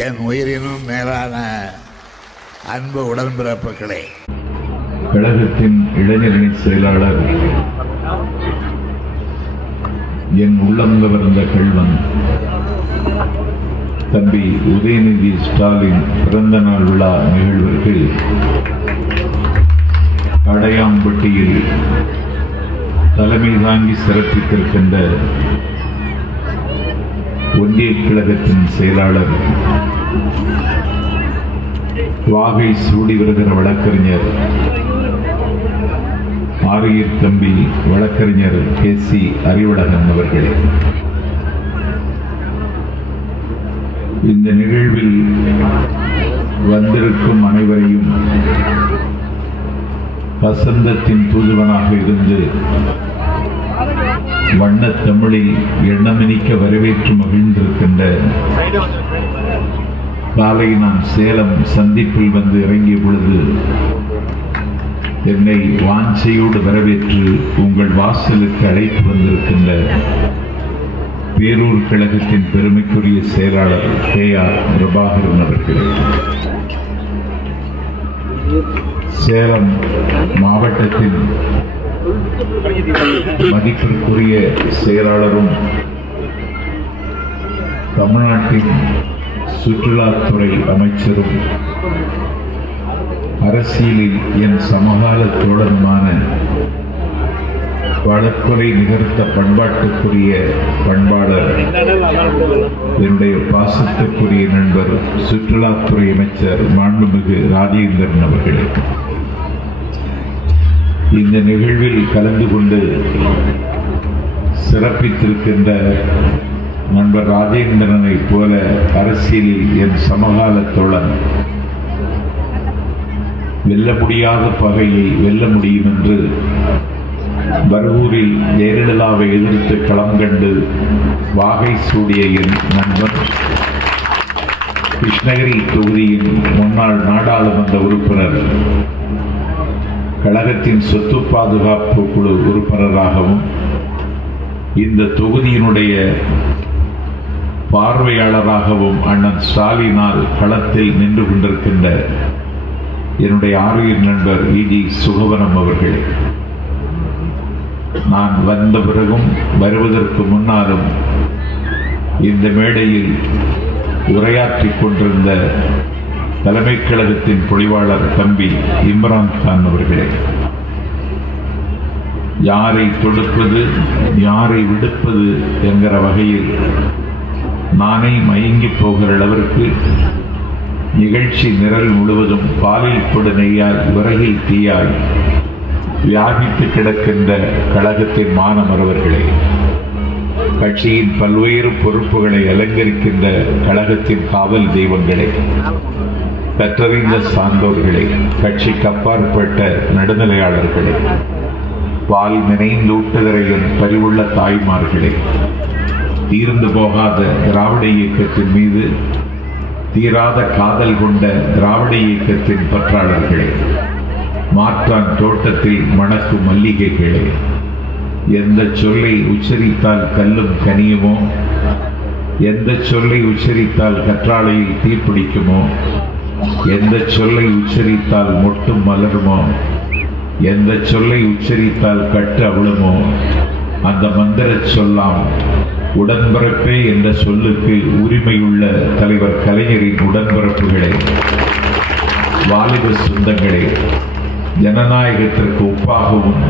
என் உயிரினும் மேலான அன்பு உடன்பிறப்புகளே, கழகத்தின் இளைஞரணி செயலாளர் என் உள்ளம் கவர்ந்த கள்வன் தம்பி உதயநிதி ஸ்டாலின் பிறந்த நாள் விழா நிகழ்விற்கு கடையாம்பட்டியில் தலைமை தாங்கி சிறப்பித்திருக்கின்ற ஒன்றிய கழகத்தின் செயலாளர், வாகை சூடி வருகிற வழக்கறிஞர் ஆரியர் தம்பி வழக்கறிஞர் KC அறிவழகன் அவர்களே, இந்த நிகழ்வில் வந்திருக்கும் அனைவரையும் வசந்தத்தின் தூதுவனாக இருந்து வண்ணத் தமிழில் எண்ணமினிக்க வரவேற்று மகிழ்ந்திருக்கின்ற காலை நான் சேலம் சந்திப்பில் வந்து இறங்கிய பொழுது என்னை வாஞ்சையோடு வரவேற்று உங்கள் வாசலுக்கு அழைத்து வந்திருக்கின்ற பேரூர் கழகத்தின் பெருமைக்குரிய செயலாளர் KR பிரபாகரன் அவர்களே, சேலம் மாவட்டத்தின் மதிப்பிற்குரிய செயலாளரும் தமிழ்நாட்டின் சுற்றுலாத்துறை அமைச்சரும் அரசியலில் என் சமகால தோழனுமான வழக்குறை நிகழ்த்த பண்பாட்டுக்குரிய பண்பாளர் என்னுடைய பாசத்துக்குரிய நண்பர் சுற்றுலாத்துறை அமைச்சர் மாண்புமிகு ராஜேந்திரன் அவர்களே, இந்த நிகழ்வில் கலந்து கொண்டு சிறப்பித்திருக்கின்ற நண்பர் ராஜேந்திரனை போல அரசியலில் என் சமகால தோழன் வெல்ல முடியாத பகையை வெல்ல முடியும் என்று பர்கூரில் ஜெயலலிதாவை எதிர்த்து களம் கண்டு வாகை சூடிய என் நண்பர், கிருஷ்ணகிரி தொகுதியின் முன்னாள் நாடாளுமன்ற உறுப்பினர், கழகத்தின் சொத்து பாதுகாப்பு குழு உறுப்பினராகவும் இந்த தொகுதியினுடைய பார்வையாளராகவும் அண்ணன் ஸ்டாலினால் களத்தில் நின்று கொண்டிருக்கின்ற என்னுடைய ஆரியர் நண்பர் EG சுகவனம் அவர்களே, நான் வந்த பிறகும் வருவதற்கு முன்னாலும் இந்த மேடையில் உரையாற்றிக் கொண்டிருந்த தலைமை கழகத்தின் பொழிவாளர் தம்பி இம்ரான்கான் அவர்களே, யாரை தொடுப்பது யாரை விடுப்பது என்கிற வகையில் நானே மயங்கி போகிற அளவிற்கு நிகழ்ச்சி நிரல் முழுவதும் பாலில் கொடு நெய்யாய் விறகில் தீயாய் வியாபித்து கிடக்கின்ற கழகத்தின் மாணவர்களே, கட்சியின் பல்வேறு பொறுப்புகளை அலங்கரிக்கின்ற கழகத்தின் காவல் தெய்வங்களே, கற்றறிந்த சான்றோர்களே, கட்சிக்கு அப்பாற்பட்ட நடுநிலையாளர்களே, பால் நினைந்தூட்டுகிறையின் பரிவுள்ள தாய்மார்களே, தீர்ந்து போகாத திராவிட இயக்கத்தின் மீது தீராத காதல் கொண்ட திராவிட இயக்கத்தின் பற்றாளர்களே, மாற்றான் தோட்டத்தில் மணக்கும் மல்லிகைகளே, எந்த சொல்லை உச்சரித்தால் கல்லும் கனியுமோ, எந்த சொல்லை உச்சரித்தால் கற்றாழையில் தீப்பிடிக்குமோ, எந்த சொல்லை உச்சரித்தால் மொட்டும் மலருமோ, எந்த சொல்லை உச்சரித்தால் கட்டு அவிழுமோ, அந்த மந்திர சொல்லாம் உடன்பிறப்பே என்ற சொல்லுக்கு உரிமையுள்ள தலைவர் கலைஞரின் உடன்பிறப்புகளே, வாலிப சொந்தங்களே, ஜனநாயகத்திற்கு ஒப்பாகவும்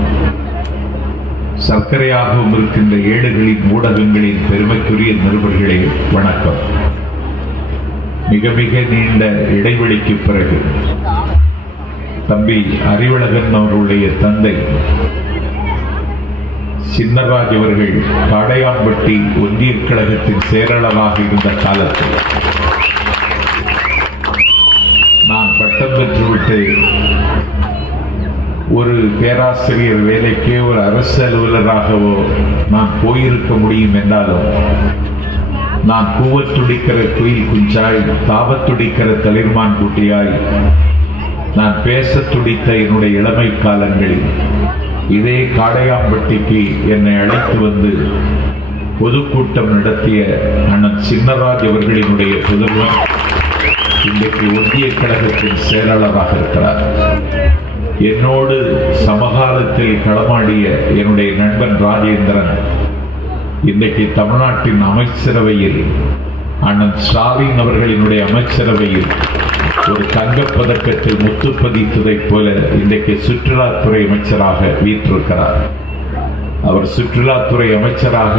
சர்க்கரையாகவும் இருக்கின்ற ஏடுகளின் ஊடகங்களின் பெருமைக்குரிய நிருபர்களே, வணக்கம். மிக மிக நீண்ட இடைவெளிக்கு பிறகு தம்பி அறிவழகன் அவர்களுடைய தந்தை சின்னராஜ் அவர்கள் காடையாம்பட்டி ஒன்றிய கழகத்தின் செயலாளராக இருந்த காலத்தில் நான் பட்டம் பெற்றுவிட்டு ஒரு பேராசிரியர் வேலைக்கே ஒரு அரசு அலுவலராகவோ நான் போயிருக்க முடியும் என்றாலும், நான் கூவத் துடிக்கிற குயில் குஞ்சாய் தாவத் துடிக்கிற தளிர்மான் குட்டியாய் நான் பேசத் துடித்த என்னுடைய இளமை காலங்களில் இதே காடையாம்பட்டிக்கு என்னை அழைத்து வந்து பொதுக்கூட்டம் நடத்திய அண்ணன் சின்னராஜ் அவர்களினுடைய புதல்வர் இன்றைக்கு ஒன்றிய கழகத்தின் செயலாளராக இருக்கிறார். என்னோடு சமகாலத்தில் களமாடிய என்னுடைய நண்பன் ராஜேந்திரன் இன்றைக்கு தமிழ்நாட்டின் அமைச்சரவையில் அண்ணன் ஸ்டாலின் அவர்களினுடைய அமைச்சரவையில் ஒரு தங்கப்பதக்கத்தில் முத்துப்பதித்ததைப் போல இன்றைக்கு சுற்றுலாத்துறை அமைச்சராக வீற்றிருக்கிறார். அவர் சுற்றுலாத்துறை அமைச்சராக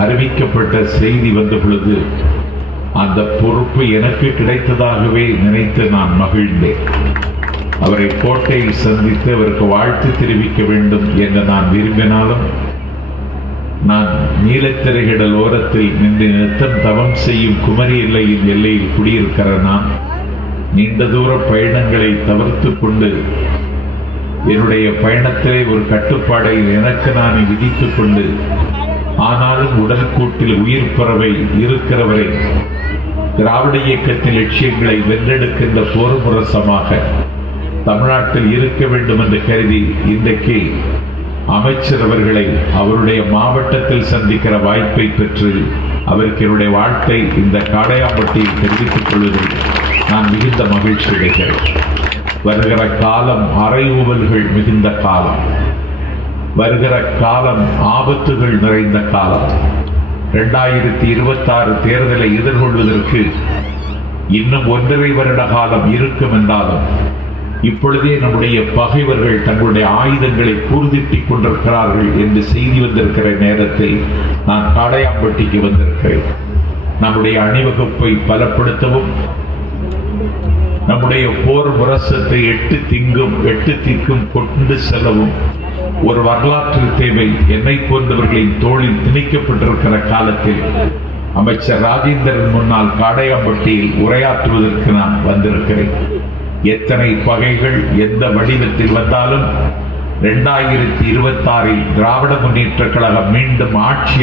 அறிவிக்கப்பட்ட செய்தி வந்த பொழுது அந்த பொறுப்பு எனக்கு கிடைத்ததாகவே நினைத்து நான் மகிழ்ந்தேன். அவரை கோட்டையில் சந்தித்து அவருக்கு வாழ்த்து தெரிவிக்க வேண்டும் என்று நான் விரும்பினாலும் நான் நீலத்திரையிடல் ஓரத்தில் நின்று நித்தம் தவம் செய்யும் குமரி எல்லையின் எல்லையில் குடியிருக்கிற நான் நீண்ட தூர பயணங்களை தவிர்த்து கொண்டு என்னுடைய பயணத்திலே ஒரு கட்டுப்பாடை எனக்கு நான் விதித்துக் கொண்டு ஆனாலும் உடல் கூட்டில் உயிர் பறவை இருக்கிறவரை திராவிட இயக்கத்தின் லட்சியங்களை வென்றெடுக்கின்ற போர்முரசமாக தமிழ்நாட்டில் இருக்க வேண்டும் என்று கருதி இன்றைக்கு அமைச்சர் அவர்களை அவருடைய மாவட்டத்தில் சந்திக்கிற வாய்ப்பை பெற்று அவருக்கு என்னுடைய வாழ்த்தை இந்த காடையாம்பட்டியில் தெரிவித்துக் கொள்வதில் நான் மிகுந்த மகிழ்ச்சி அடைகிறேன். வருகிற காலம் அறைகூவல்கள் மிகுந்த காலம், வருகிற காலம் ஆபத்துகள் நிறைந்த காலம். 2026 தேர்தலை எதிர்கொள்வதற்கு இன்னும் 1.5 வருட காலம் இருக்கும் என்றாலும் இப்பொழுதே நம்முடைய பகைவர்கள் தங்களுடைய ஆயுதங்களை கூர்திட்டிக் கொண்டிருக்கிறார்கள் என்று செய்தி வந்திருக்கிற நேரத்தில் நான் காடையாம்பட்டிக்கு வந்திருக்கிறேன். நம்முடைய அணிவகுப்பை பலப்படுத்தவும் நம்முடைய போர் முரசத்தை 8 திக்கும் கொண்டு செல்லவும் ஒரு வரலாற்று தேவை என்னை போன்றவர்களின் தோளில் திணிக்கப்பட்டிருக்கிற காலத்தில் அமைச்சர் ராஜேந்திரன் முன்னால் காடையாம்பட்டியில் உரையாற்றுவதற்கு நான் வந்திருக்கிறேன். எத்தனை பகைகள் எந்த வடிவத்தில் வந்தாலும் 2026 திராவிட முன்னேற்ற கழகம் மீண்டும் ஆட்சி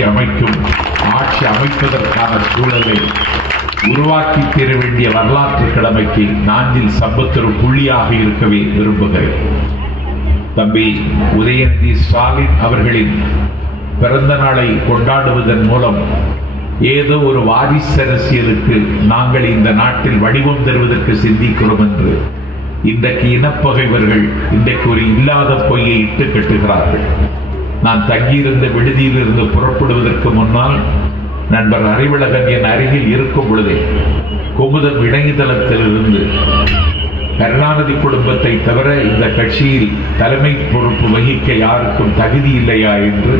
அமைப்பதற்கான சூழலை உருவாக்கி பெற வேண்டிய வரலாற்று கடமைக்கு நாஞ்சில் சம்பத்தொரு புள்ளியாக இருக்கவே விரும்புகிறேன். தம்பி உதயநிதி ஸ்டாலின் அவர்களின் பிறந்த நாளை கொண்டாடுவதன் மூலம் ஏதோ ஒரு வாரிசு அரசியலுக்கு நாங்கள் இந்த நாட்டில் வடிவம் தருவதற்கு சிந்திக்கிறோம் என்று இன்றைக்கு இனப்பகைவர்கள் இன்றைக்கு ஒரு இல்லாத பொய்யை இட்டு கட்டுகிறார்கள். நான் தங்கியிருந்த விடுதியிலிருந்து புறப்படுவதற்கு முன்னால் நண்பர் அறிவழகன் என் அருகில் இருக்கும் பொழுதே குமுதம் இணையதளத்திலிருந்து கருணாநிதி குடும்பத்தை தவிர இந்த கட்சியில் தலைமை பொறுப்பு வகிக்க யாருக்கும் தகுதி இல்லையா என்று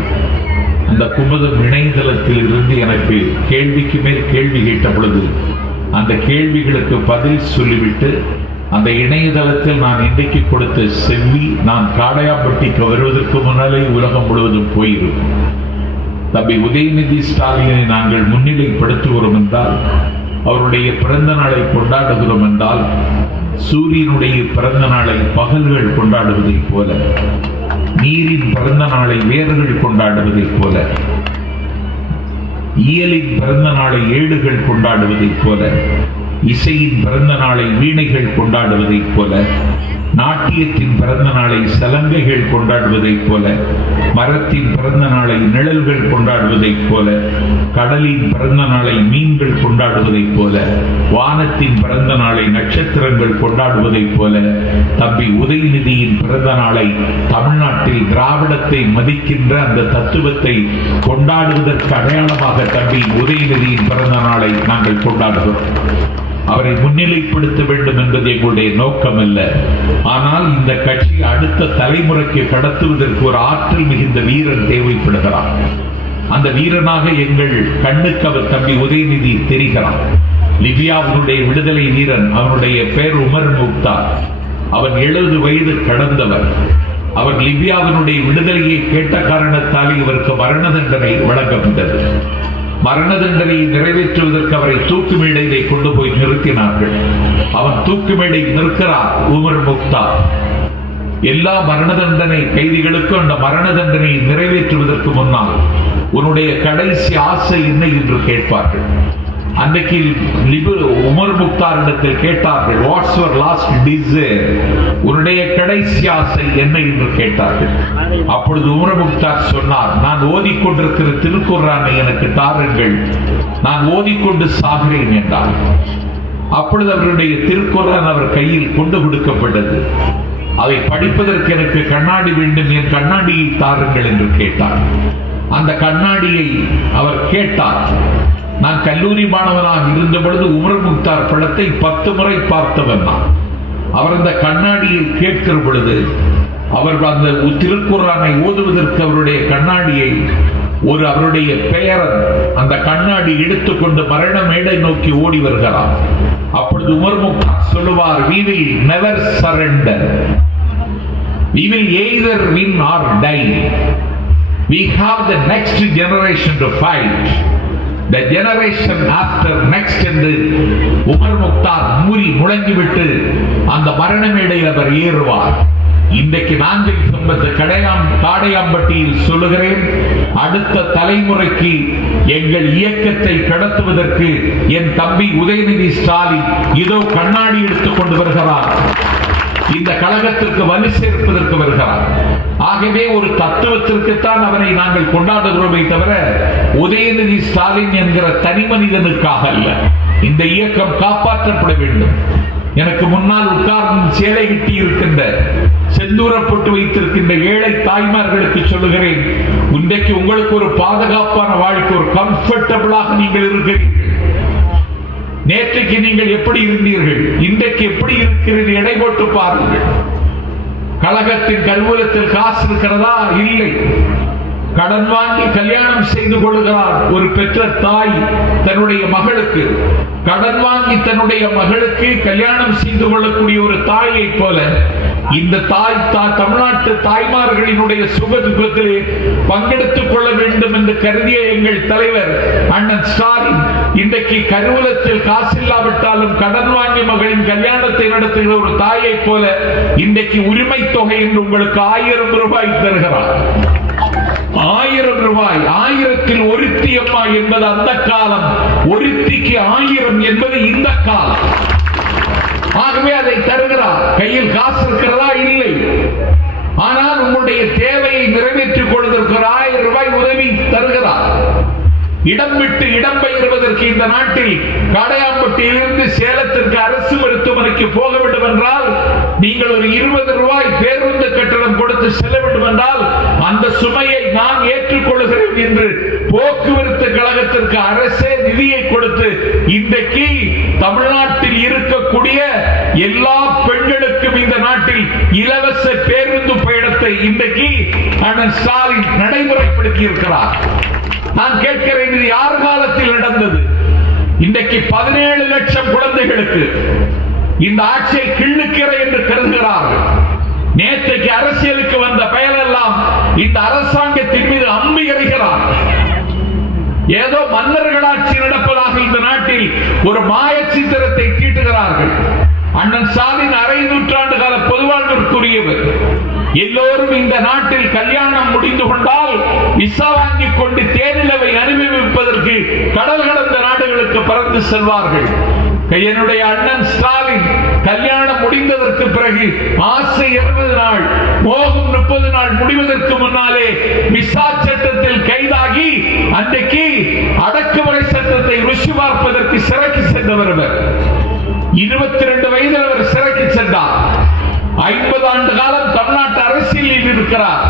அந்த குமுதம் இணையதளத்தில் இருந்து எனக்கு கேள்விக்கு மேல் கேள்வி கேட்ட பொழுது அந்த கேள்விகளுக்கு பதில் சொல்லிவிட்டு அந்த இணையதளத்தில் நான் இன்றைக்கு கொடுத்த செவ்வி நான் காடையாம்பட்டிக்கு வருவதற்கு முன்னாலே உலகம் முழுவதும் போயிருக்கும். தம்பி உதயநிதி ஸ்டாலினை நாங்கள் முன்னிலைப்படுத்துகிறோம் என்றால், அவருடைய பிறந்த நாளை கொண்டாடுகிறோம் என்றால், சூரியனுடைய பிறந்த நாளை பகல்கள் கொண்டாடுவதைப் போல, நீரின் பிறந்த நாளை வேர்கள் கொண்டாடுவதைப் போல, இயலின் பிறந்த நாளை ஏடுகள் கொண்டாடுவதைப் போல, இசையின் பிறந்த நாளை வீணைகள் கொண்டாடுவதைப் போல, நாட்டியத்தின் பிறந்த நாளை சலங்கைகள் கொண்டாடுவதைப் போல, மரத்தின் பிறந்த நாளை நிழல்கள் கொண்டாடுவதைப் போல, கடலின் பிறந்த நாளை மீன்கள் கொண்டாடுவதைப் போல, வானத்தின் பிறந்த நாளை நட்சத்திரங்கள் கொண்டாடுவதைப் போல, தம்பி உதயநிதியின் பிறந்த நாளை தமிழ்நாட்டில் திராவிடத்தை மதிக்கின்ற அந்த தத்துவத்தை கொண்டாடுவதற்கு அடையாளமாக தம்பி உதயநிதியின் பிறந்த நாளை நாங்கள் கொண்டாடுகிறோம். அவரை முன்னிலைப்படுத்த வேண்டும் என்பது எங்களுடைய நோக்கம் அல்ல. ஆனால் இந்த கட்சி அடுத்த தலைமுறைக்கு கடத்துவதற்கு ஒரு ஆற்றல் மிகுந்த வீரன் தேவைப்படுகிறார். அந்த வீரனாக எங்கள் கண்ணுக்கு அவர் தம்பி உதயநிதி தெரிகிறார். லிபியாவினுடைய விடுதலை வீரன், அவனுடைய பெயர் உமர் முக்தார். அவன் 70 வயது கடந்தவர். அவர் லிபியாவினுடைய விடுதலையை கேட்ட காரணத்தால் இவருக்கு மரண தண்டனை வழங்கப்பட்டது. மரண தண்டனையை நிறைவேற்றுவதற்கு அவரை தூக்கு மேடையை கொண்டு போய் நிறுத்தினார்கள். அவன் தூக்கு மேடை நிற்கிறார். உமர் முக்தார் எல்லா மரண தண்டனை கைதிகளுக்கும் அந்த மரண தண்டனையை நிறைவேற்றுவதற்கு முன்னால் உன்னுடைய கடைசி ஆசை என்ன என்று கேட்பார்கள். அன்றைக்கு உமர் முக்தாரிடத்தில் கேட்டார்கள், வாட்ஸ் யுவர் லாஸ்ட் டிசைர், உன்னுடைய கடைசி ஆசை என்ன என்று கேட்டார்கள். அப்பொழுது உமர் முக்தார் சொன்னார், நான் ஓதிக்கொண்டிருக்கிற திருக்குர்ஆனை எனக்கு தாருங்கள், நான் ஓதிக்கொண்டு சாகிறேன் என்றார். அப்பொழுது அவருடைய திருக்குர்ஆன் அவர் கையில் கொண்டு கொடுக்கப்பட்டது. அதை படிப்பதற்கு எனக்கு கண்ணாடி வேண்டும், என் கண்ணாடியை தாருங்கள் என்று கேட்டார். அந்த கண்ணாடியை அவர் கேட்டார். நான் கல்லூரி மாணவனாக இருந்த பொழுது உமர் முக்தார் படத்தை 10 முறை பார்த்தவன் நான். அவர் அந்த கண்ணாடியை கேட்கிற பொழுது அவர் அந்த திருக்குர்ஆனை ஓதுவதற்கு அவருடைய கண்ணாடியை அவருடைய பெயரன் அந்த கண்ணாடி எடுத்துக்கொண்டு மரண மேடை நோக்கி ஓடி வருகிறார். அப்பொழுது உமர் முக்தார் சொல்லுவார், we will never surrender, we will either win or die, we have the next generation to fight, the generation after next என்று உமர் முக்தார் முழங்கிவிட்டு அந்த மரண மேடையில் அவர் ஏறுவார். இன்றைக்கு நாங்கள் சம்பந்த காடையாம்பட்டியில் சொல்லுகிறேன், அடுத்த தலைமுறைக்கு எங்கள் இயக்கத்தை கடத்துவதற்கு என் தம்பி உதயநிதி ஸ்டாலின் இதோ கண்ணாடி எடுத்துக் கொண்டு வருகிறார். இந்த கழகத்திற்கு வலு சேர்ப்பதற்கு வருகிறார். ஆகவே ஒரு தத்துவத்திற்குத்தான் அவரை நாங்கள் கொண்டாடுகிறோமே தவிர உதயநிதி ஸ்டாலின் என்கிற தனி மனிதனுக்காக அல்ல. இந்த இயக்கம் காப்பாற்றப்பட வேண்டும். எனக்கு முன்னால் உட்கார்ந்து சேலை கட்டி இருக்கின்ற செந்தூரப்பட்டு வைத்திருக்கின்ற ஏழை தாய்மார்களுக்கு சொல்லுகிறேன், இன்றைக்கு உங்களுக்கு ஒரு பாதுகாப்பான வாழ்க்கை, ஒரு கம்ஃபர்டபிளாக நீங்கள் இருக்கிறீர்கள். நேற்றைக்கு நீங்கள் எப்படி இருந்தீர்கள், இன்றைக்கு எப்படி இருக்கிறீர்கள், எடை போட்டு பாருங்கள். கழகத்தின் கருவூலத்தில் காசு இருக்கிறதா? இல்லை. கடன் வாங்கி கல்யாணம் செய்து கொள்கிறார் ஒரு பெற்ற தாய் தன்னுடைய மகளுக்கு. கடன் வாங்கி தன்னுடைய மகளுக்கு கல்யாணம் செய்து கொள்ளக்கூடிய ஒரு தாயை போல இந்த தமிழ்நாட்டு தாய்மார்களினுடைய சுகதுக்கத்திலே பங்கெடுத்துக் கொள்ள வேண்டும் என்று கருதிய எங்கள் தலைவர் அண்ணன் ஸ்டாலின் இன்றைக்கு கருவூலத்தில் காசில்லாவிட்டாலும் கடன் வாங்கி மகளின் கல்யாணத்தை நடத்துகிற ஒரு தாயை போல இன்றைக்கு உரிமை தொகை என்று உங்களுக்கு 1000 ரூபாய் தருகிறார். 1000 ரூபாய். 1000-ல் ஒருத்தி அம்மா என்பது அந்த காலம், ஒருத்திக்கு 1000 என்பது இந்த காலம். ஆகவே அதை தருகிறார். கையில் காசு இருக்கிறதா? இல்லை. ஆனால் உங்களுடைய தேவையை நிறைவேற்றிக் கொள்வதற்கு 1000 ரூபாய் உதவி தருகிறார். இடம் விட்டு இடம் பெயர்வதற்கு இந்த நாட்டில் காடையாம்பட்டியிலிருந்து சேலத்திற்கு அரசு மருத்துவமனைக்கு போக வேண்டும் என்றால் நீங்கள் ஒரு 20 ரூபாய் பேருந்து கட்டணம் கொடுத்து செல்ல வேண்டும் என்றால் அந்த சுமையை நான் ஏற்றுக்கொள்கிறேன் என்று போக்குவரத்து கழகத்திற்கு அரசே நிதியை கொடுத்து இன்றைக்கு தமிழ்நாட்டில் இருக்கக்கூடிய எல்லா பெண்களுக்கும் இந்த நாட்டில் இலவச பேருந்து பயணத்தை இன்றைக்கு அண்ணன் ஸ்டாலின் நடைமுறைப்படுத்தி இருக்கிறார். நான் கேட்கிறேன், இது யார் காலத்தில் நடந்தது? இன்றைக்கு 17 லட்சம் குழந்தைகளுக்கு இந்த ஆட்சியை கிள்ளுக்கிறை என்று கருதுகிறார்கள். நேற்றைக்கு அரசியலுக்கு வந்த பெயரெல்லாம் இந்த அரசாங்கத்தின் மீது அம்பு எறிகிறார். ஏதோ மன்னர்கள் ஆட்சி நடப்பதாக இந்த நாட்டில் ஒரு மாய சித்திரத்தை தீட்டுகிறார்கள். அண்ணன் ஸ்டாலின் அரை நூற்றாண்டு கால பொதுவாழ்விற்குரியவர். எல்லோரும் இந்த நாட்டில் கல்யாணம் முடிந்து கொண்டால் விசா வாங்கி கொண்டு தேனிலவை அனுபவிப்பதற்கு கடல் கடந்த நாடுகளுக்கு பறந்து செல்வார்கள். என்னுடைய அண்ணன் ஸ்டாலின் கல்யாணம் முடிந்ததற்கு பிறகு ஆசை 60 நாள், மோகம் 30 நாள் முடிவதற்கு முன்னாலே விசா சட்டத்தில் கைதாகி அன்றைக்கு அடக்குமுறை சட்டத்தை ருசி பார்ப்பதற்கு சிறைக்கு சென்றவர். 22 வயதில் அவர் சிறைக்கு சென்றார். 50 ஆண்டு காலம் தமிழ்நாட்டு அரசியலில் இருக்கிறார்.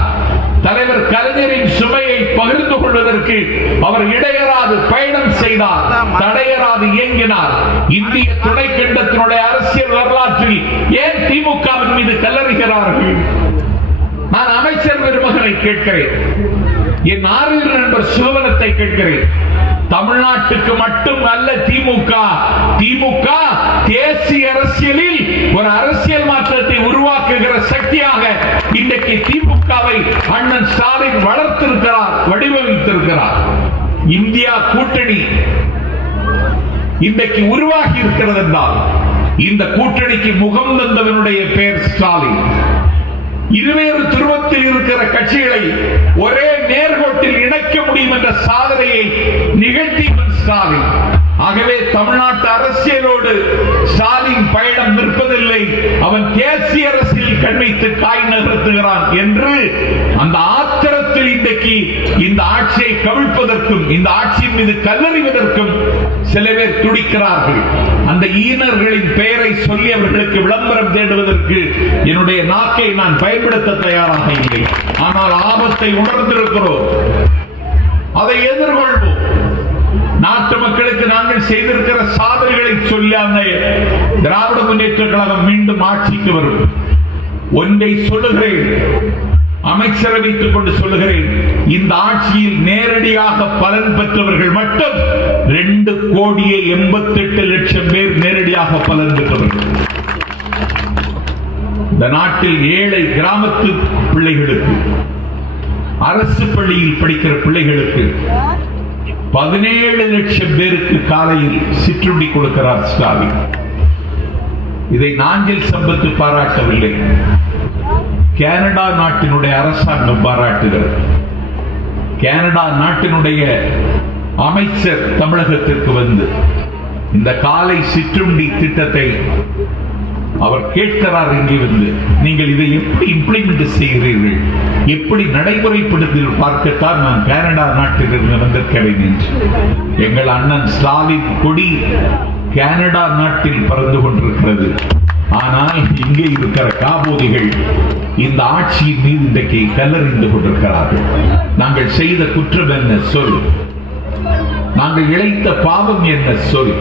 தலைவர் கலைஞரின் சுமையை பகிர்ந்து கொள்வதற்கு அவர் இடையராது பயணம் செய்தார், தடையராது இயங்கினார். இந்திய துணைக்கண்டத்தினுடைய அரசியல் வரலாற்றில் ஏன் திமுகவின் மீது கல்லறிகிறார்கள்? நான் அமைச்சர் பெருமகனை கேட்கிறேன், என் ஆறுயிர் நண்பர் சிவவனத்தை கேட்கிறேன். தமிழ்நாட்டுக்கு மட்டும் அல்ல திமுக தேசிய அரசியலில் ஒரு அரசியல் மாற்றத்தை உருவாக்குகிற சக்தியாக இன்றைக்கு திமுகவை அண்ணன் ஸ்டாலின் வளர்த்திருக்கிறார், வடிவமைத்திருக்கிறார். இந்தியா கூட்டணி இன்றைக்கு உருவாகி இருக்கிறது என்றால் இந்த கூட்டணிக்கு முகம் தந்தவனுடைய பெயர் ஸ்டாலின். இருவேறு துருவத்தில் இருக்கிற கட்சிகளை ஒரே நேர்கோட்டில் இணைக்க முடியும் என்ற சாதனையை நிகழ்த்தியவன் ஸ்டாலின். ஆகவே தமிழ்நாட்டு அரசியலோடு ஸ்டாலின் பயணம் நிற்பதில்லை, அவன் தேசிய அரசியல் கண்வைத்து காய் நகர்த்துகிறான் என்று அந்த ஆத்திரத்தில் இன்றைக்கு இந்த ஆட்சியை கவிழ்ப்பதற்கும் இந்த ஆட்சியின் மீது கல்லறிவதற்கும் சில பேர் துடிக்கிறார்கள். அந்த ஈனர்களின் பெயரை சொல்லி அவர்களுக்கு விளம்பரம் தேடுவதற்கு என்னுடைய நாக்கை நான் பயன்படுத்த தயாராக இல்லை. ஆனால் ஆபத்தை உணர்ந்திருக்கிறோம், அதை எதிர்கொள்வோம். நாட்டு மக்களுக்கு நாங்கள் செய்திருக்கிற சாதனைகளை சொல்லி அந்த திராவிட முன்னேற்ற கழகம் மீண்டும் ஆட்சிக்கு வரும். ஒன்றை சொல்லுகிறேன், அமைச்சரை வைத்துக் கொண்டு சொல்லுகிறேன், இந்த ஆட்சியில் நேரடியாக பலன் பெற்றவர்கள் மட்டும் 2,88,00,000 பேர் நேரடியாக பலன் பெற்றவர்கள். இந்த நாட்டில் ஏழை கிராமத்து பிள்ளைகளுக்கு, அரசு பள்ளியில் படிக்கிற பிள்ளைகளுக்கு 17 லட்சம் பேருக்கு காலையில் சிற்றுண்டி கொடுக்கிறார் ஸ்டாலின். இதை நாஞ்சில் சம்பத்து பாராட்டவில்லை, கனடா நாட்டினுடைய அரசாங்கம் பாராட்டுகிறது. கனடா நாட்டினுடைய அமைச்சர் தமிழகத்திற்கு வந்து இந்த காலை சிற்றுண்டி திட்டத்தை அவர் கேட்கிறார். இங்கே வந்து நீங்கள் இதை எப்படி இம்ப்ளிமெண்ட் செய்கிறீர்கள், எப்படி நடைமுறைப்படுத்தி பார்க்கத்தான் நான் கனடா நாட்டிலிருந்து வந்திருக்கிறேன் என்று. எங்கள் அண்ணன் ஸ்டாலின் கொடி கனடா நாட்டில் பறந்து கொண்டிருக்கிறது. ஆனால் இங்கே இருக்கிற காபோதிகள் இந்த ஆட்சியின் மீது இன்றைக்கு கல்லறிந்து கொண்டிருக்கிறார்கள். நாங்கள் செய்த குற்றம் என்ன சொல், நாங்கள் இழைத்த பாவம் என்ன சொல்,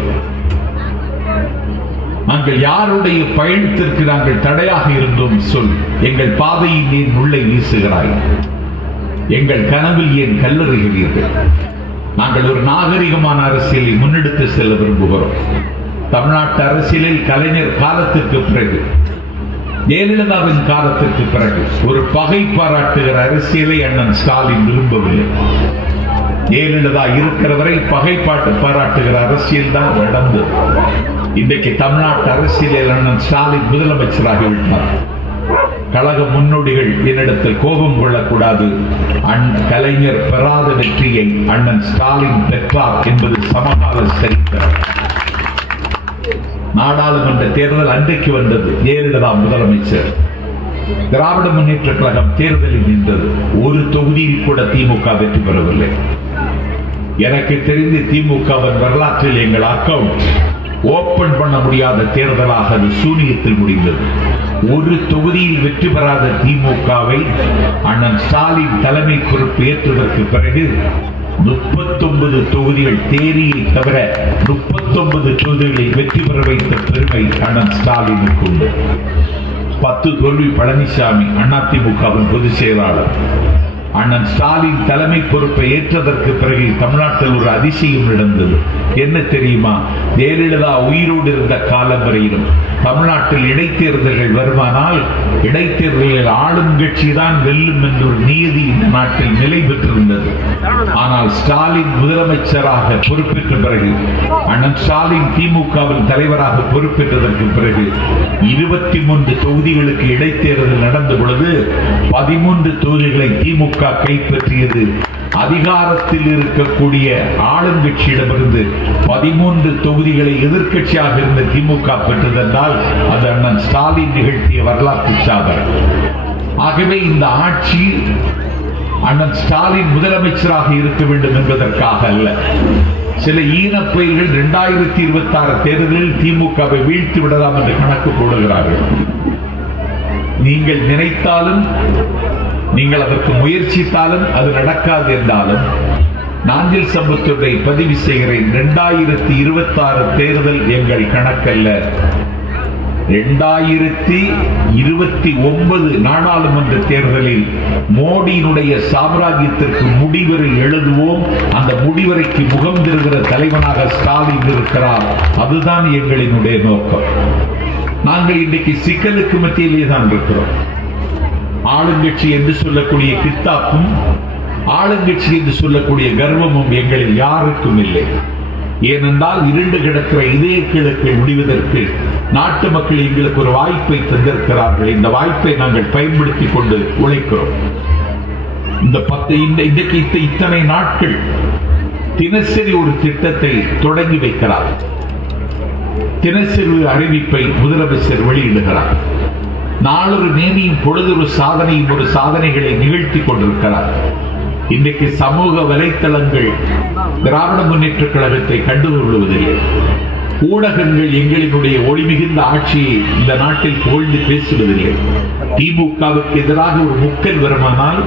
நாங்கள் யாருடைய பயணத்திற்கு நாங்கள் தடையாக இருந்தோம் சொல். எங்கள் பாதையில் ஏன் முள்ளை வீசுகிறாய், எங்கள் கனவில் ஏன் கல்லறுகிறீர்கள். நாங்கள் ஒரு நாகரிகமான அரசியலை முன்னெடுத்து செல்ல விரும்புகிறோம். தமிழ்நாட்டு அரசியலில் கலைஞர் காலத்திற்கு பிறகு, ஜெயலலிதாவின் காலத்திற்கு பிறகு ஒரு பகை பாராட்டுகிற அரசியலை அண்ணன் ஸ்டாலின் விரும்பவில்லை. ஜெயலலிதா இருக்கிற வரை பகை பாராட்டுகிற அரசியல் தான் நடந்தது. இன்றைக்கு தமிழ்நாட்டு அரசியலில் அண்ணன் ஸ்டாலின் முதலமைச்சராகிவிட்டார். கழக முன்னோடிகள் என்னிடத்தில் கோபம் கொள்ளக்கூடாது. கலைஞர் பெறாத வெற்றியை அண்ணன் ஸ்டாலின் பெற்றார் என்பது சமகால சரித்திரம். நாடாளுமன்ற தேர்தல் அன்றைக்கு வந்தது, ஜெயலலிதா முதலமைச்சர். திராவிட முன்னேற்ற கழகம் தேர்தலில் நின்றது. ஒரு தொகுதியில் கூட திமுக வெற்றி பெறவில்லை. எனக்கு தெரிந்து திமுகவின் வரலாற்றில் எங்கள் அக்கவுண்ட் ஓபன் பண்ண முடியாத தேர்தலாக அது சூனியத்தில் முடிந்தது. ஒரு தொகுதியில் வெற்றி பெறாத திமுகவை அண்ணன் ஸ்டாலின் தலைமை பொறுப்பு ஏற்றதற்கு பிறகு 39 தொகுதிகள், தேனியை தவிர 39 தொகுதிகளில் வெற்றி பெற வைத்த பெருமை அண்ணன் ஸ்டாலினுக்கு உண்டு. 10 தோல்வி பழனிசாமி, அதிமுகவின் பொதுச் செயலாளர். அண்ணன் ஸ்டாலின் தலைமை பொறுப்பை ஏற்றதற்கு பிறகு தமிழ்நாட்டில் ஒரு அதிசயம் நடந்தது. என்ன தெரியுமா? ஜெயலலிதா உயிரோடு இருந்த காலம் வரையிலும் தமிழ்நாட்டில் இடைத்தேர்தல்கள் வருமானால் இடைத்தேர்தலில் ஆளும் கட்சி தான் வெல்லும் என்ற ஒரு நியதி இந்த நாட்டில் நிலை பெற்றிருந்தது. ஆனால் ஸ்டாலின் முதலமைச்சராக பொறுப்பேற்ற பிறகு, அண்ணன் ஸ்டாலின் திமுகவின் தலைவராக பொறுப்பேற்றதற்கு பிறகு 23 தொகுதிகளுக்கு இடைத்தேர்தல் நடந்த பொழுது 13 தொகுதிகளை திமுக கைப்பற்றியது. அதிகாரத்தில் இருக்கக்கூடிய ஆளுங்கட்சியிடமிருந்து 13 தொகுதிகளை எதிர்க்கட்சியாக இருந்த திமுக பெற்றதென்றால் அது அண்ணன் ஸ்டாலின் நிகழ்த்திய வரலாற்று சாதனை. ஆகவே இந்த ஆட்சி அண்ணன் ஸ்டாலின் முதலமைச்சராக இருக்க வேண்டும் என்பதற்காக அல்ல. சில ஈனப்பயிர்கள் 2026 தேர்தலில் திமுகவை வீழ்த்தி விடலாம் என்று கணக்கு போடுகிறார்கள். நீங்கள் நினைத்தாலும், நீங்கள் அதற்கு முயற்சித்தாலும் அது நடக்காது என்றாலும் நாஞ்சில் சம்பத்துரை பதிவு செய்கிறேன். 2026 தேர்தல் எங்கள் கணக்கல்ல. 2029 நாடாளுமன்ற தேர்தலில் மோடியினுடைய சாம்ராஜ்யத்திற்கு முடிவரை எழுதுவோம். அந்த முடிவரைக்கு முகம் திருகிற தலைவனாக ஸ்டாலின் இருக்கிறார். அதுதான் எங்களினுடைய நோக்கம். நாங்கள் இன்றைக்கு சிக்கலுக்கு மத்தியிலே தான் இருக்கிறோம். ஆளுங்கட்சி என்று சொல்லக்கூடிய கித்தாப்பும் ஆளுங்கட்சி என்று சொல்லக்கூடிய கர்வமும் எங்களில் யாருக்கும் இல்லை. ஏனென்றால் இருண்டு கிடக்கிற இதய கிழக்கு முடிவதற்கு நாட்டு மக்கள் எங்களுக்கு ஒரு வாய்ப்பை தந்திருக்கிறார்கள். இந்த வாய்ப்பை நாங்கள் பயன்படுத்திக் கொண்டு உழைக்கிறோம். இன்றைக்கு இத்தனை நாட்கள் தினசரி ஒரு திட்டத்தை தொடங்கி வைக்கிறார். தினசரி அறிவிப்பை முதலமைச்சர் வெளியிடுகிறார். நாளொரு நேமியும் பொழுதொரு சாதனையும் ஒரு சாதனைகளை நிகழ்த்தி கொண்டிருக்கிறார். இன்றைக்கு சமூக வலைத்தளங்கள் திராவிட முன்னேற்ற கழகத்தை கண்டுகொள்வதில்லை. ஊடகங்கள் எங்களினுடைய ஒளி மிகுந்த ஆட்சியை இந்த நாட்டில் புகழ்ந்து பேசுவதில்லை. திமுகவுக்கு எதிராக ஒரு முக்கல் வருமானால்,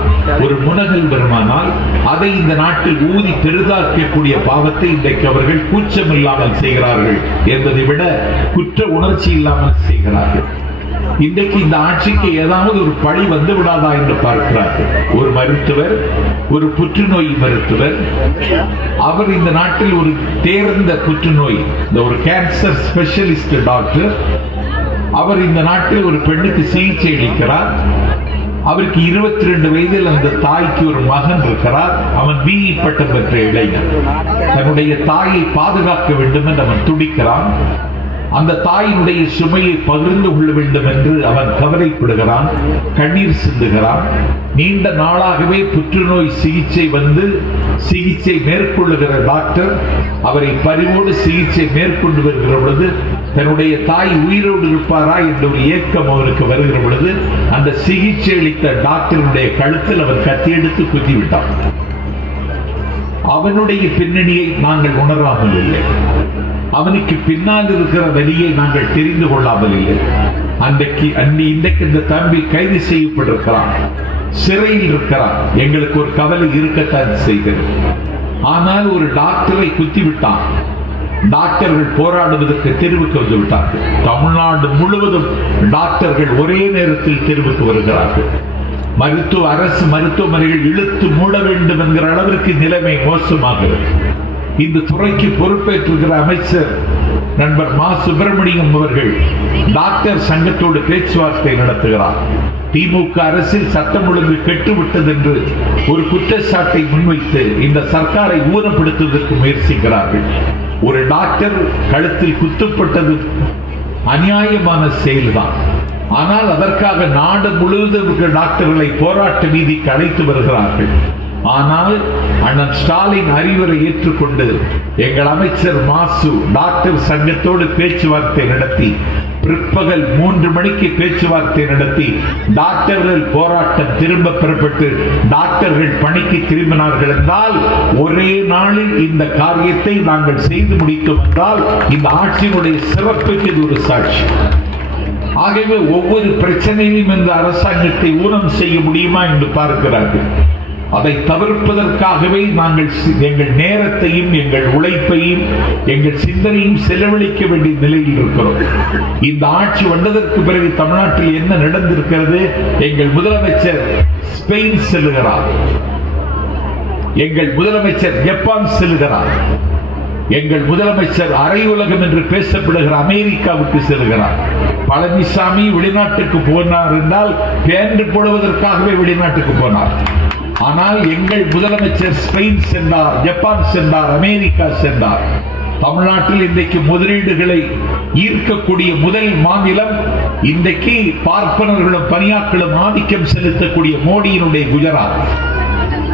ஒரு முனகல் வருமானால், அதை இந்த நாட்டில் ஊதி பெரிதாக்கக்கூடிய பாவத்தை இன்றைக்கு அவர்கள் கூச்சமில்லாமல் செய்கிறார்கள் என்பதை விட குற்ற உணர்ச்சி இல்லாமல் செய்கிறார்கள். இன்றைக்கு இந்த ஆட்சிக்கு ஏதாவது ஒரு பழி வந்து விடாதா என்று பார்க்கிறார்கள். ஒரு மருத்துவர், ஒரு புற்றுநோய் மருத்துவர், அவர் இந்த நாட்டில் ஒரு தேர்ந்த புற்றுநோய், ஒரு கேன்சர் ஸ்பெஷலிஸ்ட் டாக்டர், அவர் இந்த நாட்டில் ஒரு பெண்ணுக்கு சிகிச்சை அளிக்கிறார். அவருக்கு 22 வயதில் அந்த தாய்க்கு ஒரு மகன் இருக்கிறார். அவன் பிஇ பட்டம் பெற்ற இளைஞன். தன்னுடைய தாயை பாதுகாக்க வேண்டும் என்று அவன் துடிக்கிறான். அந்த தாயினுடைய சுமையை பகிர்ந்து கொள்ள வேண்டும் என்று அவன் கவலைப்படுகிறான், கண்ணீர் சிந்துகிறான். நீண்ட நாளாகவே புற்றுநோய் சிகிச்சை வந்து சிகிச்சை மேற்கொள்ளுகிற டாக்டர் அவரை பரிவோடு சிகிச்சை மேற்கொண்டு வருகிற பொழுது தன்னுடைய தாய் உயிரோடு இருப்பாரா என்ற ஒரு ஏக்கம் அவருக்கு வருகிற பொழுது அந்த சிகிச்சை அளித்த டாக்டருடைய கழுத்தில் அவன் கத்தியெடுத்து குத்திவிட்டான். அவனுடைய பின்னணியை நாங்கள் உணராமல் இல்லை. அவனுக்கு பின்னால் இருக்கிற வழியை நாங்கள் தெரிந்து கொள்ளாமல் இல்லை. இன்றைக்கு இந்த தம்பி கைது செய்யப்பட்டிருக்கிறான், சிறையில் இருக்கிறான். எங்களுக்கு ஒரு கவலை இருக்கத்தான் செய்கிறது. ஆனால் ஒரு டாக்டரை குத்திவிட்டான். டாக்டர்கள் போராடுவதற்கு தெருவுக்கு வந்து விட்டார்கள். தமிழ்நாடு முழுவதும் டாக்டர்கள் ஒரே நேரத்தில் தெருவுக்கு வருகிறார்கள். அரசு மருத்துவமனைகள் இழுத்து மூட வேண்டும் என்கிற அளவிற்கு நிலைமை மோசமாகிறது. இந்த துறைக்கு பொறுப்பேற்றுகிற அமைச்சர் நண்பர் மா சுப்பிரமணியம் அவர்கள் டாக்டர் சங்கத்தோடு பேச்சுவார்த்தை நடத்துகிறார். திமுக அரசில் சட்டம் ஒழுங்கு கெட்டுவிட்டது என்று ஒரு குற்றச்சாட்டை முன்வைத்து இந்த சர்க்காரை ஊனப்படுத்துவதற்கு முயற்சிக்கிறார்கள். ஒரு டாக்டர் கழுத்தில் குத்தப்பட்டது அநியாயமான செயல்தான். ஆனால் அதற்காக நாடு முழுவதும் இருக்கிற டாக்டர்களை போராட்ட வீதிக்கு அழைத்து வருகிறார்கள். ஆனால் அண்ணன் ஸ்டாலின் அறிவுரை ஏற்றுக்கொண்டு எங்கள் அமைச்சர் மாசு டாக்டர் சங்கத்தோடு பேச்சுவார்த்தை நடத்தி பிற்பகல் 3 மணிக்கு பேச்சுவார்த்தை நடத்தி டாக்டர்கள் போராட்டம் திரும்ப பெறப்பட்டு டாக்டர்கள் பணிக்கு திரும்பினார்கள் என்றால் ஒரே நாளில் இந்த காரியத்தை நாங்கள் செய்து முடித்தோம் என்றால் இந்த ஆட்சியினுடைய சிறப்புக்கு இது ஒரு சாட்சி. ஆகவே ஒவ்வொரு பிரச்சனையிலும் இந்த அரசாங்கத்தை ஊனம் செய்ய முடியுமா என்று பார்க்கிறார்கள். அதை தவிர்ப்பதற்காகவே நாங்கள் எங்கள் நேரத்தையும் எங்கள் உழைப்பையும் எங்கள் சிந்தனையும் செலவழிக்க வேண்டிய நிலையில் இருக்கிறோம். இந்த ஆட்சி வந்ததற்கு பிறகு தமிழ்நாட்டில் என்ன நடந்திருக்கிறது? எங்கள் முதலமைச்சர் ஸ்பெயின் செல்லுகிறார், எங்கள் முதலமைச்சர் ஜப்பான் செல்லுகிறார், எங்கள் முதலமைச்சர் அரை உலகம் என்று பேசப்படுகிற அமெரிக்காவுக்கு செல்கிறார். பழனிசாமி வெளிநாட்டுக்கு போனார் என்றால் பேண்டு போடுவதற்காகவே வெளிநாட்டுக்கு போனார். ஆனால் எங்கள் முதலமைச்சர் ஸ்பெயின் சென்றார், ஜப்பான் சென்றார், அமெரிக்கா சென்றார். தமிழ்நாட்டில் இன்றைக்கு முதலீடுகளை ஈர்க்கக்கூடிய முதல் மாநிலம் இன்றைக்கு பார்ப்பனர்களும் பணியாட்களும் ஆதிக்கம் செலுத்தக்கூடிய மோடியினுடைய குஜராத்.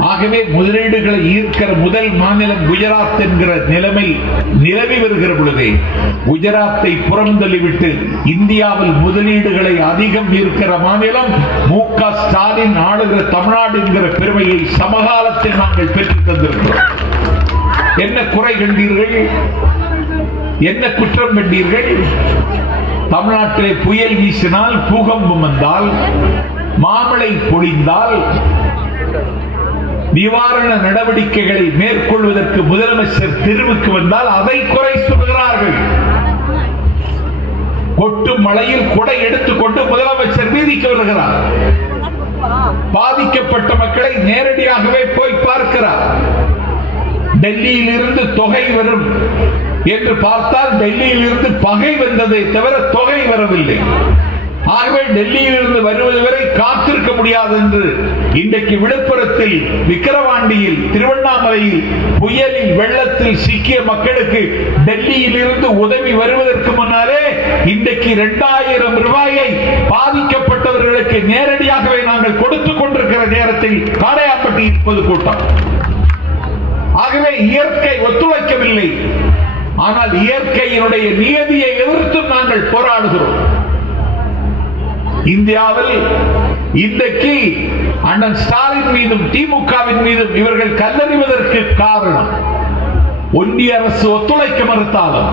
ஆகவே முதலீடுகளை ஈர்க்கிற முதல் மாநிலம் குஜராத் என்கிற நிலைமை நிலவி வருகிற பொழுதே குஜராத்தை புறந்தள்ளிவிட்டு இந்தியாவில் முதலீடுகளை அதிகம் ஈர்க்கிற மாநிலம் மு.க. ஸ்டாலின் ஆளுகிற தமிழ்நாடு என்கிற பெருமையை சமகாலத்தில் நாங்கள் பெற்றுத் தந்திருக்கிறோம். என்ன குறை கண்டீர்கள்? என்ன குற்றம் கண்டீர்கள்? தமிழ்நாட்டிலே புயல் வீசினால், பூகம்பம் வந்தால், மாமழை பொழிந்தால் நிவாரண நடவடிக்கைகளை மேற்கொள்வதற்கு முதலமைச்சர் தெருவுக்கு வந்தால் அதை குறை சொல்கிறார்கள். கொட்டும் மழையில் குடை எடுத்துக்கொண்டு முதலமைச்சர் வீதிக்கு வருகிறார். பாதிக்கப்பட்ட மக்களை நேரடியாகவே போய் பார்க்கிறார். டெல்லியில் இருந்து தொகை வரும் என்று பார்த்தால் டெல்லியில் இருந்து பகை வந்ததை தவிர தொகை வரவில்லை. ஆகவே டெல்லியில் இருந்து வருவது வரை காத்திருக்க முடியாது என்று இன்றைக்கு விழுப்புரத்தில், விக்கிரவாண்டியில், திருவண்ணாமலையில் புயலில் வெள்ளத்தில் சிக்கிய மக்களுக்கு டெல்லியில் இருந்து உதவி வருவதற்கு முன்னாலே இன்றைக்கு 2000 ரூபாயை பாதிக்கப்பட்டவர்களுக்கு நேரடியாகவே நாங்கள் கொடுத்துக் கொண்டிருக்கிற நேரத்தில் காடையாப்பட்டி பொதுக்கூட்டம். ஆகவே இயற்கை ஒத்துழைக்கவில்லை. ஆனால் இயற்கையினுடைய நியதியை எதிர்த்து நாங்கள் போராடுகிறோம். இந்தியாவில் இன்றைக்கு அண்ணன் ஸ்டாலின் மீதும் திமுகவின் மீதும் இவர்கள் கல்லறிவதற்கு காரணம், ஒன்றிய அரசு ஒத்துழைக்க மறுத்தாலும்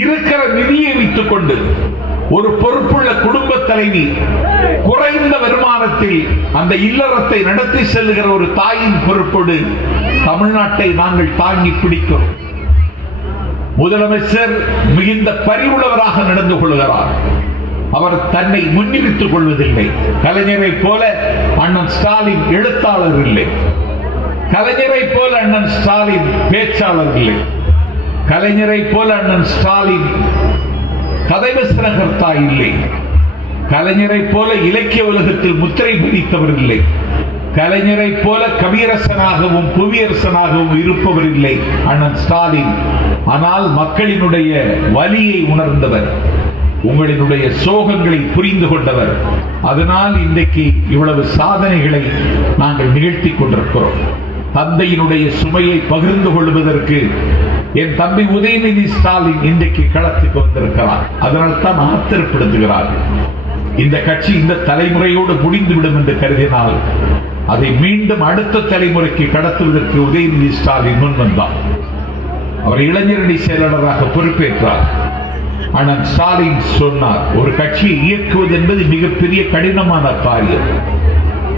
இருக்கிற நிதியை வைத்துக் கொண்டு ஒரு பொறுப்புள்ள குடும்ப தலைவி குறைந்த வருமானத்தில் அந்த இல்லறத்தை நடத்தி செல்லுகிற ஒரு தாயின் பொறுப்போடு தமிழ்நாட்டை நாங்கள் தாங்கி பிடிக்கிறோம். முதலமைச்சர் மிகுந்த பரிவுள்ளவராக நடந்து கொள்கிறார். அவர் தன்னை முன்னிறுத்திக் கொள்வதில்லை. கலைஞரை போல அண்ணன் ஸ்டாலின் எழுத்தாளர் இல்லை. கலைஞரை போல அண்ணன் ஸ்டாலின் பேச்சாளர் இல்லை. கலைஞரை போல அண்ணன் ஸ்டாலின் கதைவசனகர்த்தா இல்லை. கலைஞரை போல இலக்கிய உலகத்தில் முத்திரை பதித்தவர் இல்லை. கலைஞரை போல கவியரசனாகவும் புவியரசனாகவும் இருப்பவர் இல்லை அண்ணன் ஸ்டாலின். ஆனால் மக்களினுடைய வலியை உணர்ந்தவர், உங்களினுடைய சோகங்களை புரிந்து கொண்டவர். அதனால் இன்றைக்கு இவ்வளவு சாதனைகளை நாங்கள் நிகழ்த்தி கொண்டிருக்கிறோம். தந்தையினுடைய சுமையை பகிர்ந்து கொள்வதற்கு என் தம்பி உதயநிதி ஸ்டாலின் இன்றைக்கு களத்துக்கு வந்திருக்கிறார். அதனால் தான் ஆத்திரப்படுத்துகிறார்கள். இந்த கட்சி இந்த தலைமுறையோடு முடிந்துவிடும் என்று கருதினால் அதை மீண்டும் அடுத்த தலைமுறைக்கு கடத்துவதற்கு உதயநிதி ஸ்டாலின் முன் வந்தார். அவர் இளைஞரணி செயலாளராக பொறுப்பேற்றார். அண்ணன் ஸ்டாலின் சொன்னார், ஒரு கட்சியை இயக்குவது என்பது மிகப்பெரிய கடினமான காரியம்.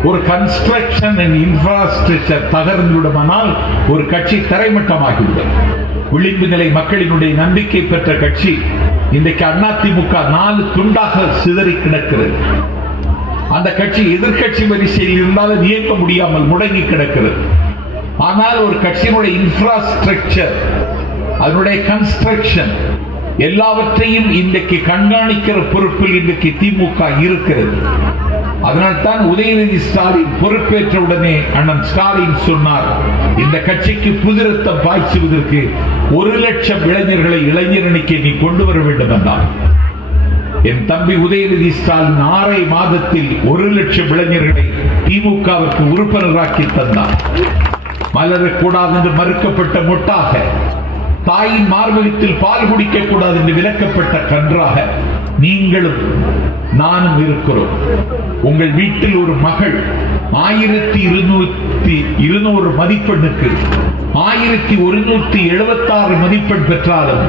ஒரு கன்ஸ்ட்ரக்ஷன் அண்ட் இன்ஃப்ராஸ்ட்ரக்சர் தகர்ந்துவிடுமானால் ஒரு கட்சி தரைமட்டமாகிவிடும். விளிம்பு நிலை மக்களினுடைய நம்பிக்கை பெற்ற கட்சி இன்றைக்கு அதிமுக 4 துண்டாக சிதறி கிடக்கிறது. அந்த கட்சி எதிர்கட்சி வரிசையில் இருந்தாலும் இயக்க முடியாமல் முடங்கி கிடக்கிறது. ஆனால் ஒரு கட்சியினுடைய இன்ஃப்ராஸ்ட்ரக்சர், அதனுடைய கன்ஸ்ட்ரக்ஷன் எல்லாவற்றையும் இன்றைக்கு கண்காணிக்கிற பொறுப்பில் இன்றைக்கு திமுக இருக்கிறது. அதனால்தான் உதயநிதி ஸ்டாலின் பொறுப்பேற்றவுடனே அண்ணன் ஸ்டாலின் சொன்னார், இந்த கட்சிக்கு புதிரத்தம் பாய்ச்சுவதற்கு 1 லட்சம் இளைஞர்களை இளைஞரணிக்கு நீ கொண்டு வர வேண்டும் என்றார். என் தம்பி உதயநிதி ஸ்டாலின் 6 மாதத்தில் 1 லட்சம் இளைஞர்களை திமுகவிற்கு உறுப்பினராக்கி தந்தார். மலரக்கூடாது என்று மறுக்கப்பட்ட மொட்டாக, தாயின் மார்பகத்தில் பால் குடிக்க கூடாது என்று விலக்கப்பட்ட கன்றாக நீங்களும் நானும் இருக்கிறோம். உங்கள் வீட்டில் ஒரு மகள் 1200 மதிப்பெண்ணுக்கு 1176 மதிப்பெண் பெற்றாலும்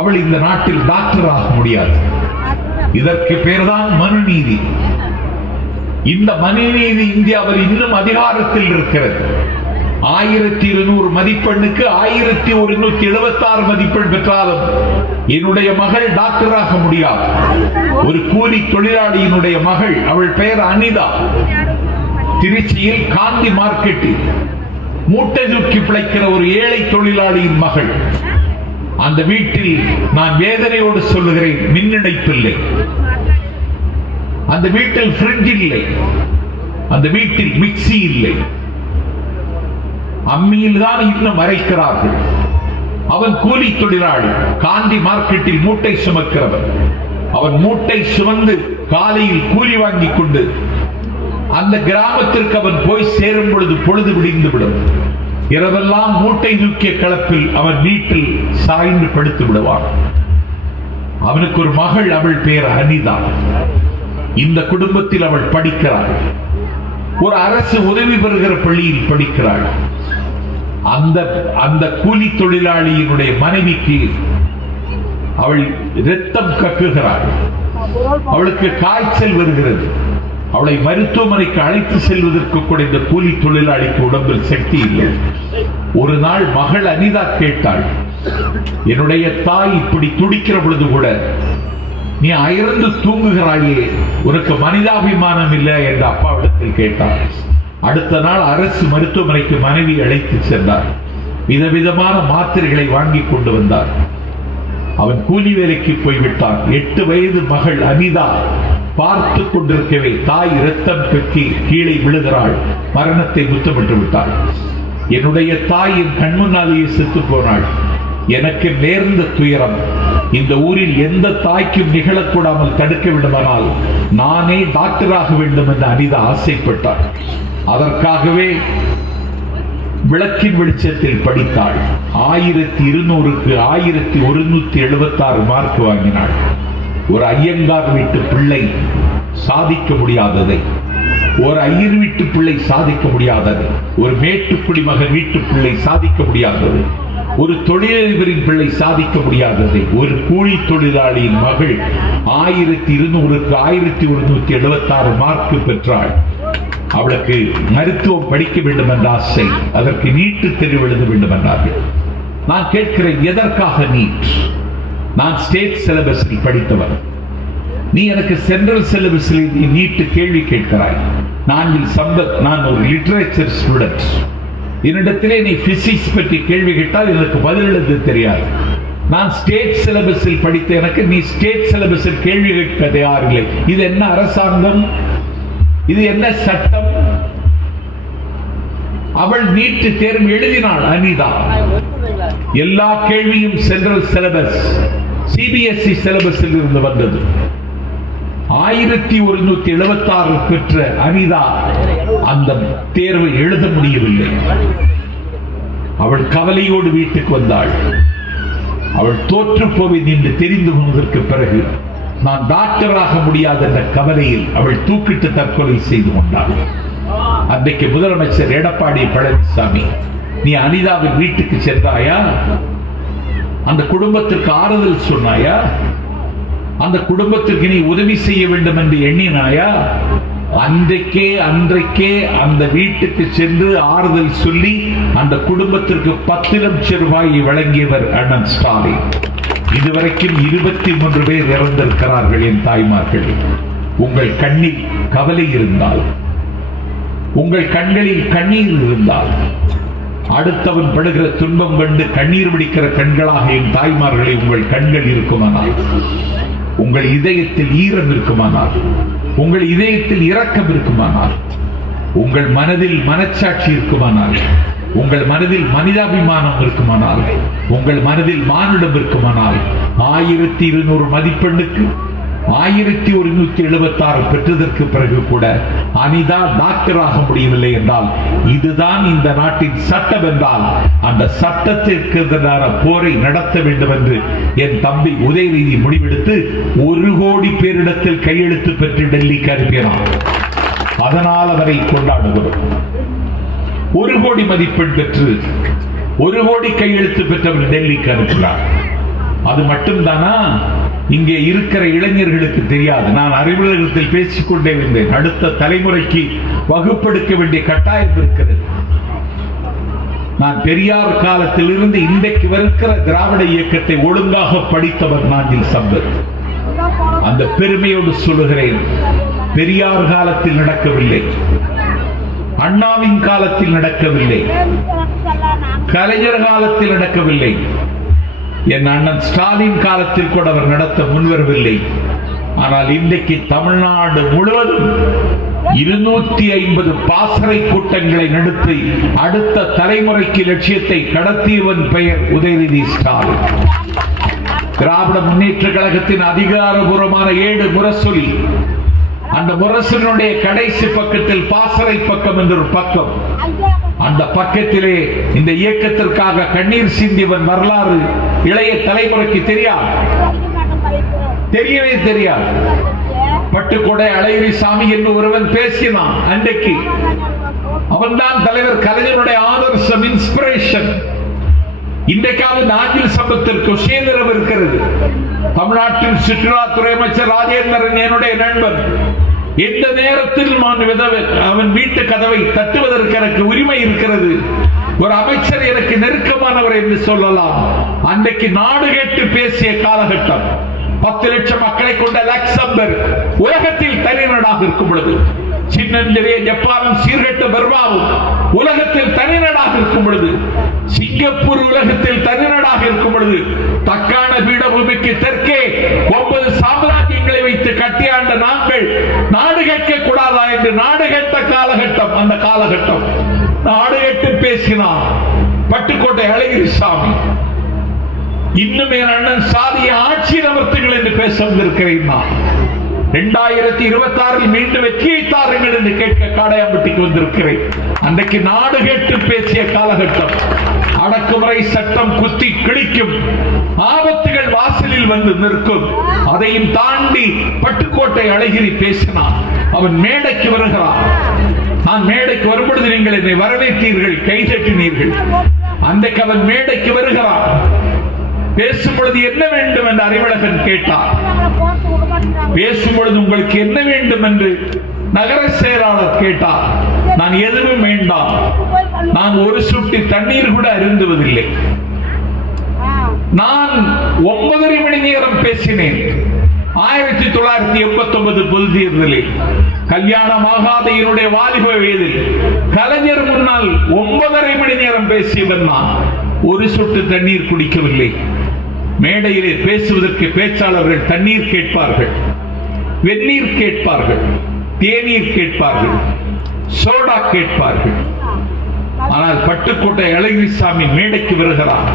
அவள் இந்த நாட்டில் டாக்டர் ஆக முடியாது. இதற்கு பேர்தான் மனுநீதி. இந்த மனுநீதி இந்தியாவில் இன்னும் அதிகாரத்தில் இருக்கிறது. 1200 மதிப்பெண்ணுக்கு 1176 மதிப்பெண் பெற்றாலும் என்னுடைய மகள் டாக்டராக முடியாது. ஒரு கூலி தொழிலாளியினுடைய மகள், அவள் பெயர் அனிதா, திருச்சியில் காந்தி மார்க்கெட்டில் மூட்டை தூக்கி பிழைக்கிற ஒரு ஏழை தொழிலாளியின் மகள். அந்த வீட்டில் நான் வேதனையோடு சொல்லுகிறேன், மின்னிணைப்பில்லை. அந்த வீட்டில் ஃப்ரிட்ஜ் இல்லை. அந்த வீட்டில் மிக்சி இல்லை. அம்மியில் தான் இன்னும் அரைக்கிறார்கள். அவன் கூலி தொழிலாளி, காந்தி மார்க்கெட்டில் மூட்டை சுமக்கிறவன். அவன் மூட்டை சுமந்து காலையில் கூலி வாங்கி கொண்டு அந்த கிராமத்திற்கு அவன் போய் சேரும் பொழுது பொழுது விடிந்துவிடும். இரவெல்லாம் மூட்டை தூக்கிய களப்பில் அவன் வீட்டில் சாய்ந்து படுத்து விடுவான். அவனுக்கு ஒரு மகள், அவள் பெயர் அனிதா. இந்த குடும்பத்தில் அவள் படிக்கிறாள். ஒரு அரசு உதவி பெறுகிற பள்ளியில் படிக்கிறாள். அந்த கூலி தொழிலாளியினுடைய மனைவிக்கு அவள் இரத்தம் கக்குகிறாள். அவளுக்கு காய்ச்சல் வருகிறது. அவளை மருத்துவமனைக்கு அழைத்து செல்வதற்கு கூட இந்த கூலி தொழிலாளிக்கு உடம்பில் சக்தி இல்லை. ஒரு நாள் மகள் அனிதா கேட்டாள், என்னுடைய தாய் இப்படி துடிக்கிற பொழுது கூட நீ அயர்ந்து தூங்குகிறாயே, உனக்கு மனிதாபிமானம் இல்லை என்று அப்பாவிடத்தில் கேட்டார். அடுத்த நாள் அரசு மருத்துவமனைக்கு மனைவி அழைத்து சென்றார். விதவிதமான மாத்திரைகளை வாங்கி கொண்டு வந்தார். அவன் கூலி வேலைக்கு போய்விட்டான். 8 வயது மகள் அனிதா பார்த்து கொண்டிருக்கவே தாய் இரத்தம் கக்கி கீழே விழுகிறாள். மரணத்தை முத்தமிட்டு விட்டாள். என்னுடைய தாய் என் கண்முன்னாலேயே செத்து போனாள். எனக்கு நேர்ந்த துயரம் இந்த ஊரில் எந்த தாய்க்கும் நிகழக்கூடாமல் தடுக்க வேண்டுமானால் நானே டாக்டராக வேண்டும் என்று அனிதா ஆசைப்பட்டார். அதற்காகவே விளக்கின் வெளிச்சத்தில் படித்தாள். 1200க்கு 1176 மார்க் வாங்கினாள். ஒரு ஐயங்கார் வீட்டு பிள்ளை சாதிக்க முடியாததை, ஒரு ஐயர் வீட்டு பிள்ளை சாதிக்க முடியாதது, ஒரு மேட்டுக்குடி மகன் வீட்டு பிள்ளை சாதிக்க முடியாதது, ஒரு தொழிலதிபரின் பிள்ளை சாதிக்க முடியாததை ஒரு கூலி தொழிலாளியின் மகள் 1200க்கு 1176 மார்க் பெற்றாள். அவளுக்கு மருத்துவம் படிக்க வேண்டும் என்ற ஆசை. அதற்கு நீட்டு தேர்வு எழுத வேண்டும் என்றார்கள். நான் கேட்கிறேன், எதற்காக நீட்? நான் ஸ்டேட் சிலபஸில் படித்தவர். நீ எனக்கு சென்ட்ரல் சிலபஸில் நீ நீட்டு கேள்வி கேட்கிறாய். நான் ஒரு லிட்டரேச்சர் ஸ்டூடெண்ட். என்னிடத்திலே நீ பிசிக்ஸ் பற்றி கேள்வி கேட்டால் எனக்கு பதில் எழுத தெரியாது. நான் ஸ்டேட் சிலபஸில் படித்த எனக்கு நீ ஸ்டேட் சிலபஸில் கேள்வி கேட்க தயாரில்லை. இது என்ன அரசாங்கம்? இது என்ன சட்டம்? அவள் நீட்டு தேர்வு எழுதினாள். அனிதா எல்லா கேள்வியும் சென்ட்ரல் சிலபஸ் சிபிஎஸ்இ சிலபஸில் இருந்து வந்தது. 1176 பெற்ற அனிதா அந்த தேர்வை எழுத முடியவில்லை. அவள் கவலையோடு வீட்டுக்கு வந்தாள். அவள் தோற்று போவேன் என்று தெரிந்து கொண்டதற்கு பிறகு நான் டாக்டராக முடியாத என்ற கவலையில் அவள் தூக்கிட்டு தற்கொலை செய்து கொண்டாள். அன்றைக்கு முதலமைச்சர் எடப்பாடி பழனிசாமி, நீ அனிதாவின் வீட்டுக்கு சென்றாயா? அந்த குடும்பத்திற்கு ஆறுதல் சொன்னாயா? அந்த குடும்பத்திற்கு நீ உதவி செய்ய வேண்டும் என்று எண்ணினாயா? அன்றைக்கே அந்த வீட்டுக்கு சென்று ஆறுதல் சொல்லி அந்த குடும்பத்திற்கு 10 லட்சம் ரூபாயை வழங்கியவர் அண்ணன் ஸ்டாலின். இதுவரைக்கும் 23 பேர் இறந்திருக்கிறார்கள். என் தாய்மார்கள், உங்கள் கண்ணில் கவலை இருந்தால், உங்கள் கண்களில் கண்ணீர் இருந்தால், அடுத்தவன் படுகிற துன்பம் கண்டு கண்ணீர் பிடிக்கிற கண்களாக என் தாய்மார்களை உங்கள் கண்கள் இருக்குமானால், உங்கள் இதயத்தில் ஈரம் இருக்குமானால், உங்கள் இதயத்தில் இரக்கம் இருக்குமானால், உங்கள் மனதில் மனச்சாட்சி இருக்குமானால், உங்கள் மனதில் மனிதாபிமானம் இருக்குமானால், உங்கள் மனதில் மானுடம் இருக்குமானால், 1200 மதிப்பெண்ணுக்கு 1176 பெற்றதற்கு பிறகு கூட அனிதா டாக்டராக முடியவில்லை என்றால், இதுதான் இந்த நாட்டின் சட்டம் என்றால், அந்த சட்டத்திற்கு எதிரான போரை நடத்த வேண்டும் என்று என் தம்பி உதயநிதி முடிவெடுத்து 1 கோடி பேரிடத்தில் கையெழுத்து பெற்று டெல்லிக்கு அனுப்பினார். அதனால் அவரை கொண்டாடுகிறோம். 1 கோடி மதிப்பெண் பெற்று 1 கோடி கையெழுத்து பெற்றவர் டெல்லிக்கு அனுப்பினார். அது மட்டும்தானா? இங்கே இருக்கிற இளைஞர்களுக்கு தெரியாது. நான் அறிவுலகத்தில் பேசிக்கொண்டே இருந்தேன். அடுத்த தலைமுறைக்கு வகுப்பெடுக்க வேண்டிய கட்டாயம் இருக்கிறது. நான் பெரியார் காலத்தில் இருந்து இன்றைக்கு வருகிற திராவிட இயக்கத்தை ஒழுங்காக படித்தவர் நாஞ்சில் சம்பத். அந்த பெருமையோடு சொல்லுகிறேன். பெரியார் காலத்தில் நடக்கவில்லை, அண்ணாவின் காலத்தில் நடக்கவில்லை, கலைஞர் காலத்தில் நடக்கவில்லை, என் அண்ணன் ஸ்டாலின் காலத்தில் கூட அவர் நடத்த முன்வரவில்லை. ஆனால் இன்றைக்கு தமிழ்நாடு முழுவதும் 250 பாசறை கூட்டங்களை நடத்தி அடுத்த தலைமுறைக்கு லட்சியத்தை கடத்தியவன் பெயர் உதயநிதி ஸ்டாலின். திராவிட முன்னேற்ற கழகத்தின் அதிகாரபூர்வமான 7 முரசொலி. அந்த முரசனுடைய கடைசி பக்கத்தில் பாசறை பக்கம் என்ற ஒரு பக்கம். அந்த பக்கத்திலே இந்த இயக்கத்திற்காக கண்ணீர் சிந்தியவன் வரலாறு இளைய தலைமுறைக்கு தெரியாது, தெரியவே தெரியாது. பட்டுக்கோடை அழகிரிசாமி என்று ஒருவன் பேசினான் அன்றைக்கு. அவன்தான் தலைவர் கலைஞருடைய ஆதர்சம், இன்ஸ்பிரேஷன். இன்றைக்காவது நாஞ்சில் சம்பத்திற்கு சுதந்திரம் இருக்கிறது. தமிழ்நாட்டின் சுற்றுலாத்துறை அமைச்சர் ராஜேந்திரன் என்னுடைய நண்பன். எந்த நேரத்தில் அவன் வீட்டு கதவை தட்டுவதற்கு எனக்கு உரிமை இருக்கிறது. ஒரு அமைச்சர் எனக்கு நெருக்கமானவர் என்று சொல்லலாம். அன்றைக்கு நாடு கேட்டு பேசிய காலகட்டம். 10 லட்சம் மக்களை கொண்ட லக்சம்பர்க் உலகத்தில் தனிநாடாக இருக்கும் பொழுது, சின்னஞ்சிறிய ஜப்பானும் சீர்கெட்ட பர்மாவும் உலகத்தில் தனிநாடாக இருக்கும் பொழுது, சிங்கப்பூர் உலகத்தில் தனிநாடாக இருக்கும் பொழுது, தக்கான பீடபூமிக்கு தெற்கே 9 சாம்ராஜ்யங்களை வைத்து கட்டியாண்ட நாங்கள் நாடு கேட்க கூடாதா என்று நாடு கேட்ட காலகட்டம். அந்த காலகட்டம் நாடு கேட்டு பேசினார் பட்டுக்கோட்டை அழகிரிசாமி. இன்னும் என் அண்ணன் சாதியை ஆட்சியில் அமர்த்துங்கள் என்று பேச வந்திருக்கிறேன். 2026 மீண்டும் வெற்றியை தாருங்கள் என்று கேட்க காடையாம்பட்டிக்கு வந்திருக்கிறேன். அன்றைக்கு நாடு கேட்டு பேசிய காலகட்டம். அடக்குமுறை சட்டம் குத்தி கிழிக்கும், ஆபத்துகள் வாசலில் வந்து நிற்கும். அதையும் தாண்டி பட்டுக்கோட்டை அழகிரி பேசினான். அவன் மேடைக்கு வருகிறான். நான் மேடைக்கு வரும்பொழுது நீங்கள் என்னை வரவேற்றீர்கள், கைதட்டினீர்கள். அன்றைக்கு அவன் மேடைக்கு வருகிறான். பேசும் பொழுது என்ன வேண்டும் என்று அறிவழகன் கேட்டார். பேசும் பொழுது உங்களுக்கு என்ன வேண்டும் என்று நகர செயலாளர் கேட்டார். நான் எதுவும் வேண்டாம், நான் ஒரு சொட்டு தண்ணீர் கூட அருந்துவதில்லை. நான் 9.5 மணி நேரம் பேசினேன். 1989 பொது தேர்தலில் கல்யாணமாகாத என்னுடைய வாலிப வயதில் கலைஞர் முன்னால் 9.5 மணி நேரம் பேசியவன் நான். ஒரு சொட்டு தண்ணீர் குடிக்கவில்லை. மேடையிலே பேசுவதற்கு பேச்சாளர்கள் தண்ணீர் கேட்பார்கள், வெந்நீர் கேட்பார்கள், தேநீர் கேட்பார்கள், சோடா கேட்பார்கள். ஆனால் பட்டுக்கோட்டை அழகிரிசாமி மேடைக்கு வருகிறார்.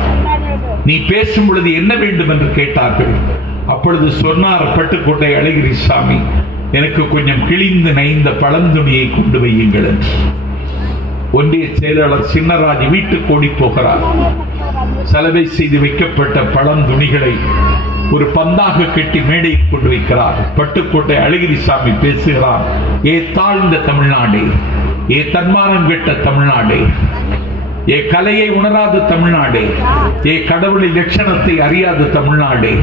நீ பேசும் பொழுது என்ன வேண்டும் என்று கேட்டார்கள். அப்பொழுது சொன்னார் பட்டுக்கோட்டை அழகிரிசாமி, எனக்கு கொஞ்சம் கிழிந்து நைந்த பழந்துணியை கொண்டு வையுங்கள் என்று. ஒன்றிய செயலாளர் சின்னராஜ் வீட்டுக்கு ஓடி போகிறார். சலவை செய்து வைக்கப்பட்ட பழந்துணிகளை ஒரு பந்தாக கட்டி மேடையில் கொண்டு வைக்கிறார். பட்டுக்கோட்டை அழகிரிசாமி பேசுகிறார். ஏ தாழ்ந்த தமிழ்நாடே, ஏ தன்மானம் கெட்ட தமிழ்நாடே, ஏ கலையை உணராத தமிழ்நாடே, ஏ கடவுளின் லட்சணத்தை அறியாத தமிழ்நாடே,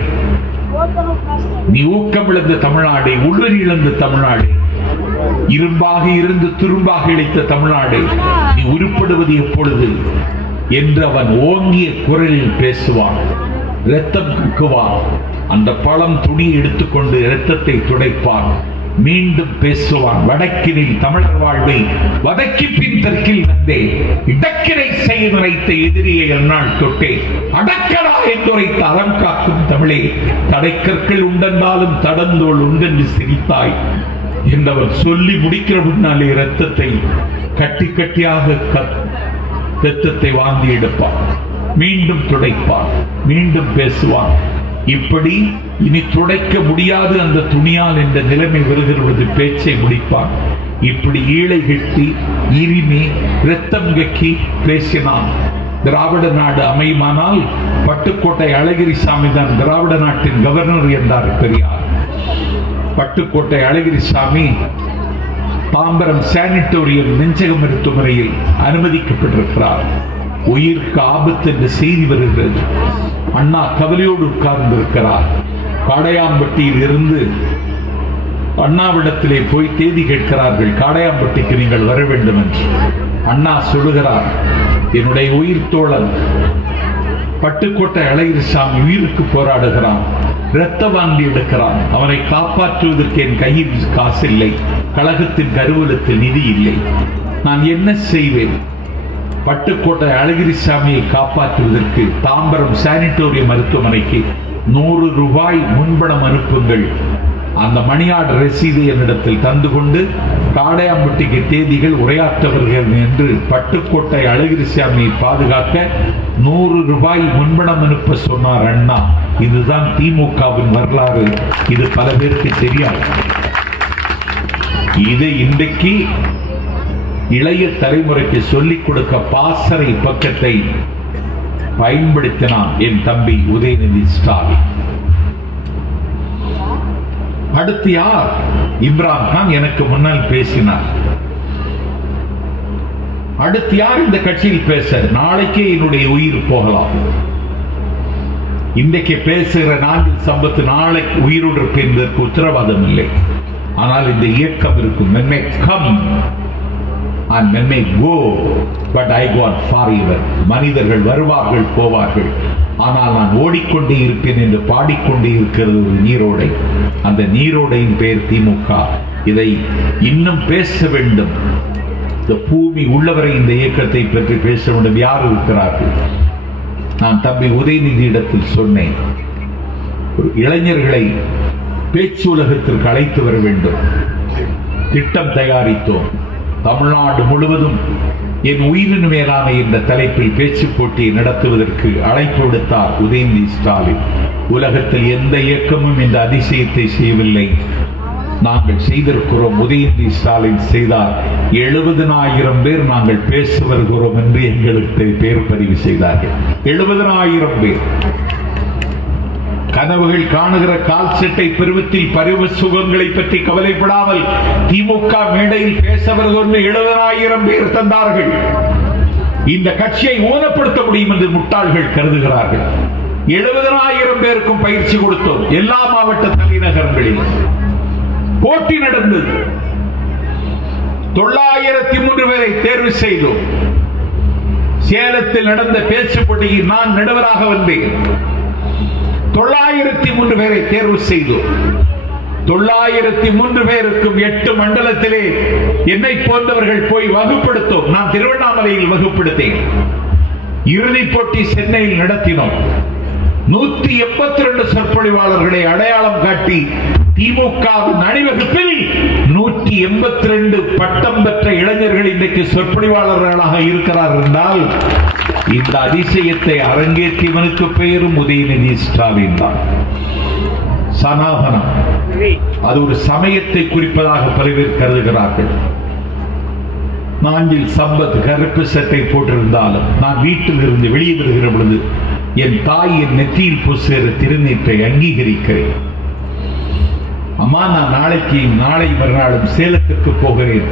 நீ ஊக்கம் இழந்த தமிழ்நாடே, உள்வரி இழந்த தமிழ்நாடே, இரும்பாக இருந்து துரும்பாக இழைத்த தமிழ்நாடே, நீ உருப்படுவது எப்பொழுது என்று அவன் ஓங்கிய குரலில் பேசுவான். இரத்தம் கக்குவான். அந்த பழம் துணி எடுத்துக்கொண்டு இரத்தத்தை துடைப்பான். மீண்டும் பேசுவான். வடக்கினில் தமிழர் வாழ்வை வதக்கி பின் தெற்கில் வந்தே இடக்கினை செய்ய நினைத்த எதிரியை அந்நாள் தொட்டே அடக்கடா என்றுரைத்த அறம் காக்கும் தமிழே, தடைக்கற்கள் உண்டென்றாலும் தடந்தோள் உண்டென்று சிரித்தாய் என்றவர் சொல்லி முடிக்கிற முன்னாலே இரத்தத்தை கட்டி கட்டியாக இரத்தத்தை வாந்தி எடுப்பான். மீண்டும் துடைப்பான். மீண்டும் பேசுவான். இப்படி இனி துடைக்க முடியாது அந்த துணியால் என்ற நிலைமை வருகிறது. பேச்சை முடிப்பான். இப்படி ஈழை கட்டி இருமி இரத்தம் கக்கி பேசினான். திராவிட நாடு அமையுமானால் பட்டுக்கோட்டை அழகிரிசாமி தான் திராவிட நாட்டின் கவர்னர் என்றார் பெரியார். பட்டுக்கோட்டை அழகிரிசாமி தாம்பரம் சானிட்டோரியம் நெஞ்சக மருத்துவமனையில் அனுமதிக்கப்பட்டிருக்கிறார். உயிருக்கு ஆபத்து என்று செய்தி வருகிறது. அண்ணா கவலையோடு உட்கார்ந்திருக்கிறார். காடையாம்பட்டியில் இருந்து அண்ணாவிடத்திலே போய் தேதி கேட்கிறார்கள். காடையாம்பட்டிக்கு நீங்கள் வர வேண்டும் என்று. அண்ணா சொல்லுகிறார், என்னுடைய உயிர் தோழன் பட்டுக்கோட்டை அழகிரிசாமி உயிருக்கு போராடுகிறான், இரத்த வாந்தி எடுக்கிறான். அவனை காப்பாற்றுவதற்கு என் கையில் காசு இல்லை, கழகத்தின் கருவூலத்தில் நிதி இல்லை. நான் என்ன செய்வேன்? பட்டுக்கோட்டை அழகிரிசாமியை காப்பாற்றுவதற்கு தாம்பரம் சானிட்டோரியம் மருத்துவமனைக்கு 100 ரூபாய் முன்பணம் அனுப்புங்கள். அந்த மணியாடு ரசீதை என்னிடத்தில் தந்து கொண்டு காடையாம்பட்டிக்கு தேதிகள் உரையாற்ற வருகிறது என்று பட்டுக்கோட்டை அழகிரிசாமியை பாதுகாக்க 100 ரூபாய் முன்பணம் அனுப்ப சொன்னார் அண்ணா. இதுதான் திமுகவின் வரலாறு. இது பல பேருக்கு தெரியாது. இது இன்றைக்கு இளைய தலைமுறைக்கு சொல்லிக் கொடுக்க பாசறை பக்கத்தை பயன்படுத்தினான் என் தம்பி உதயநிதி ஸ்டாலின். அடுத்து யார்? இம்ரான் கான் எனக்கு முன்னால் பேசினார். அடுத்து யார் இந்த கட்சியில் பேச? நாளைக்கே என்னுடைய உயிர் போகலாம். இன்றைக்கு பேசுகிற நாளில் சம்பத்து நாளைக்கு உயிரோடு இருப்பதற்கு உத்தரவாதம் இல்லை. ஆனால் இந்த இயக்கம் இருக்கும். When may come and when may go, but I go on forever. மனிதர்கள் வருவார்கள் போவார்கள், ஆனால் நான் ஓடிக்கொண்டே இருப்பேன் என்று பாடிக்கொண்டே இருக்கிறது ஒரு நீரோடை. அந்த நீரோடையின் பெயர் திமுக. இதை இன்னும் பேச வேண்டும். இந்த பூமி உள்ளவரை இந்த இயக்கத்தை பற்றி பேச வேண்டும். யார் இருக்கிறார்கள்? நான் தம்பி உதயநிதி இடத்தில் சொன்னேன், ஒரு இளைஞர்களை பேச்சு உலகத்திற்கு அழைத்து வர வேண்டும். திட்டம் தயாரித்தோம். தமிழ்நாடு முழுவதும் என் உயிரின் மேலான என்ற தலைப்பில் பேச்சு போட்டியை நடத்துவதற்கு அழைப்பு விடுத்தார் உதயநிதி ஸ்டாலின். உலகத்தில் எந்த இயக்கமும் இந்த அதிசயத்தை செய்யவில்லை. நாங்கள் செய்திருக்கிறோம். உதயநிதி ஸ்டாலின் செய்தார். 70,000 பேர் நாங்கள் பேச வருகிறோம் என்று எங்களுக்கு பேர் பதிவு செய்தார்கள். 70,000 பேர். கனவுகள் காணுகிற கால் சட்டை பருவத்தில் பருவ சுகங்களை பற்றி கவலைப்படாமல் திமுக மேடையில் பேச வருகிறோம் 70,000 பேர் தந்தார்கள். இந்த கட்சியை ஊனப்படுத்த முடியும் என்று முட்டாள்கள் கருதுகிறார்கள். 70,000 பேருக்கும் பயிற்சி கொடுத்தோம். எல்லா மாவட்ட தலைநகரங்களில் போட்டி நடந்தது. 903 பேரை தேர்வு செய்தோம். சேலத்தில் நடந்த பேச்சு போட்டியில் நான் நடுவராக வந்தேன். 903 பேரை தேர்வு செய்தோம். 903 பேருக்கும் 8 மண்டலத்திலே என்னை போன்றவர்கள் போய் வகுப்படுத்தோம். நான் திருவண்ணாமலையில் வகுப்படுத்தேன். இறுதிப் போட்டி சென்னையில் நடத்தினோம். 182 சொற்பொழிவாளர்களை அடையாளம் காட்டி திமுகவின் அணிவகுப்பில் 182 பட்டம் பெற்ற இளைஞர்கள் இன்றைக்கு சொற்பொழிவாளர்களாக இருக்கிறார் என்றால் இந்த அதிசயத்தை அரங்கேற்றியவனுக்கு பெயரும் உதயநிதி ஸ்டாலின் தான். சனாதனம் அது ஒரு சமயத்தை குறிப்பதாக பல பேர் கருதுகிறார்கள். நாஞ்சில் சம்பத் கருப்பு சட்டை போட்டிருந்தாலும் நான் வீட்டில் இருந்து வெளியே வருகிற பொழுது என் தாய் என் நெற்றியில் பூசுகிற திருநீற்றை அங்கீகரிக்கிறேன். அம்மா, நான் நாளை மறுநாளும் சேலத்திற்கு போகிறேன்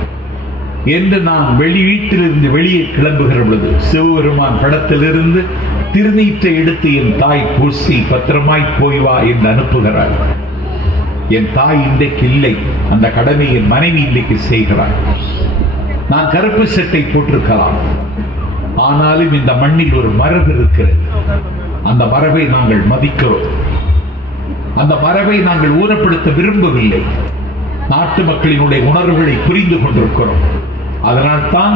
என்று நான் வீட்டிலிருந்து வெளியே கிளம்புகிற பொழுது சிவபெருமான் படத்திலிருந்து திருநீற்றை எடுத்து என் தாய் பூசி பத்திரமாய் போய் வா என்று அனுப்புகிறார். என் தாய் இன்றைக்கு இல்லை. அந்த கடமை என் மனைவி இன்றைக்கு செய்கிறார். நான் கருப்பு சட்டை போட்டிருக்கலாம், ஆனாலும் இந்த மண்ணில் ஒரு மரபு இருக்கிறது. அந்த மரபை நாங்கள் மதிக்கிறோம். அந்த மரபை நாங்கள் ஊனப்படுத்த விரும்பவில்லை. நாட்டு மக்களினுடைய உணர்வுகளை புரிந்து கொண்டிருக்கிறோம். அதனால்தான்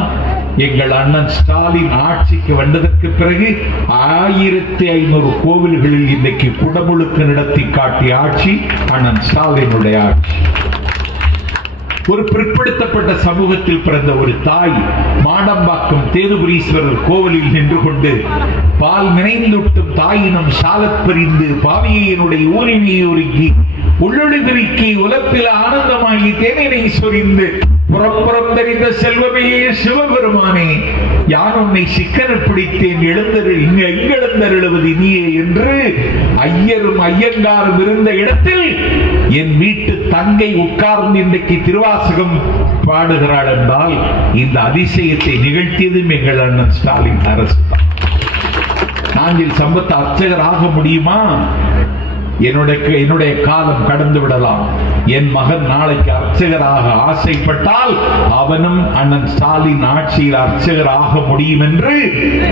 எங்கள் அண்ணன் ஸ்டாலின் ஆட்சிக்கு வந்ததற்கு பிறகு 1500 கோவில்களில் இன்றைக்கு குடமுழுக்கு நடத்தி காட்டிய ஆட்சி அண்ணன் ஸ்டாலினுடைய ஆட்சி. ஒரு பிற்படுத்தப்பட்ட சமூகத்தில் பிறந்த ஒரு தாய் மாடம்பாக்கம் தேனுபுரீஸ்வரர் கோவிலில் நின்று கொண்டு பால் நினைந்தொட்டும் தாயினம் சாலப் பறிந்து பாவியனுடைய ஊரினை ஒருக்கி உள்ளொளிதிருக்கி உலப்பில் ஆனந்தமாகி தேனினை சொரிந்து புறப்புறம் தெரிந்த செல்வமே சிவபெருமானே, யான் உன்னை சிக்கன பிடித்தேன் எங்கெழுந்தருளுவது நீயே என்று ஐயரும் ஐயங்காரும் இருந்த இடத்தில் என் வீட்டு தங்கை உட்கார்ந்து இன்றைக்கு திருவாசகம் பாடுகிறாள் என்றால் இந்த அதிசயத்தை நிகழ்த்தியதும் எங்கள் அண்ணன் ஸ்டாலின் அரசு தான். நாங்கள் சம்பத் அர்ச்சகர் ஆக முடியுமா? என்னுடைய காலம் கடந்து விடலாம். என் மகன் நாளைக்கு அர்ச்சகராக ஆசைப்பட்டால் அவனும் அண்ணன் ஸ்டாலின் ஆட்சியில் அர்ச்சகர் ஆக முடியும் என்று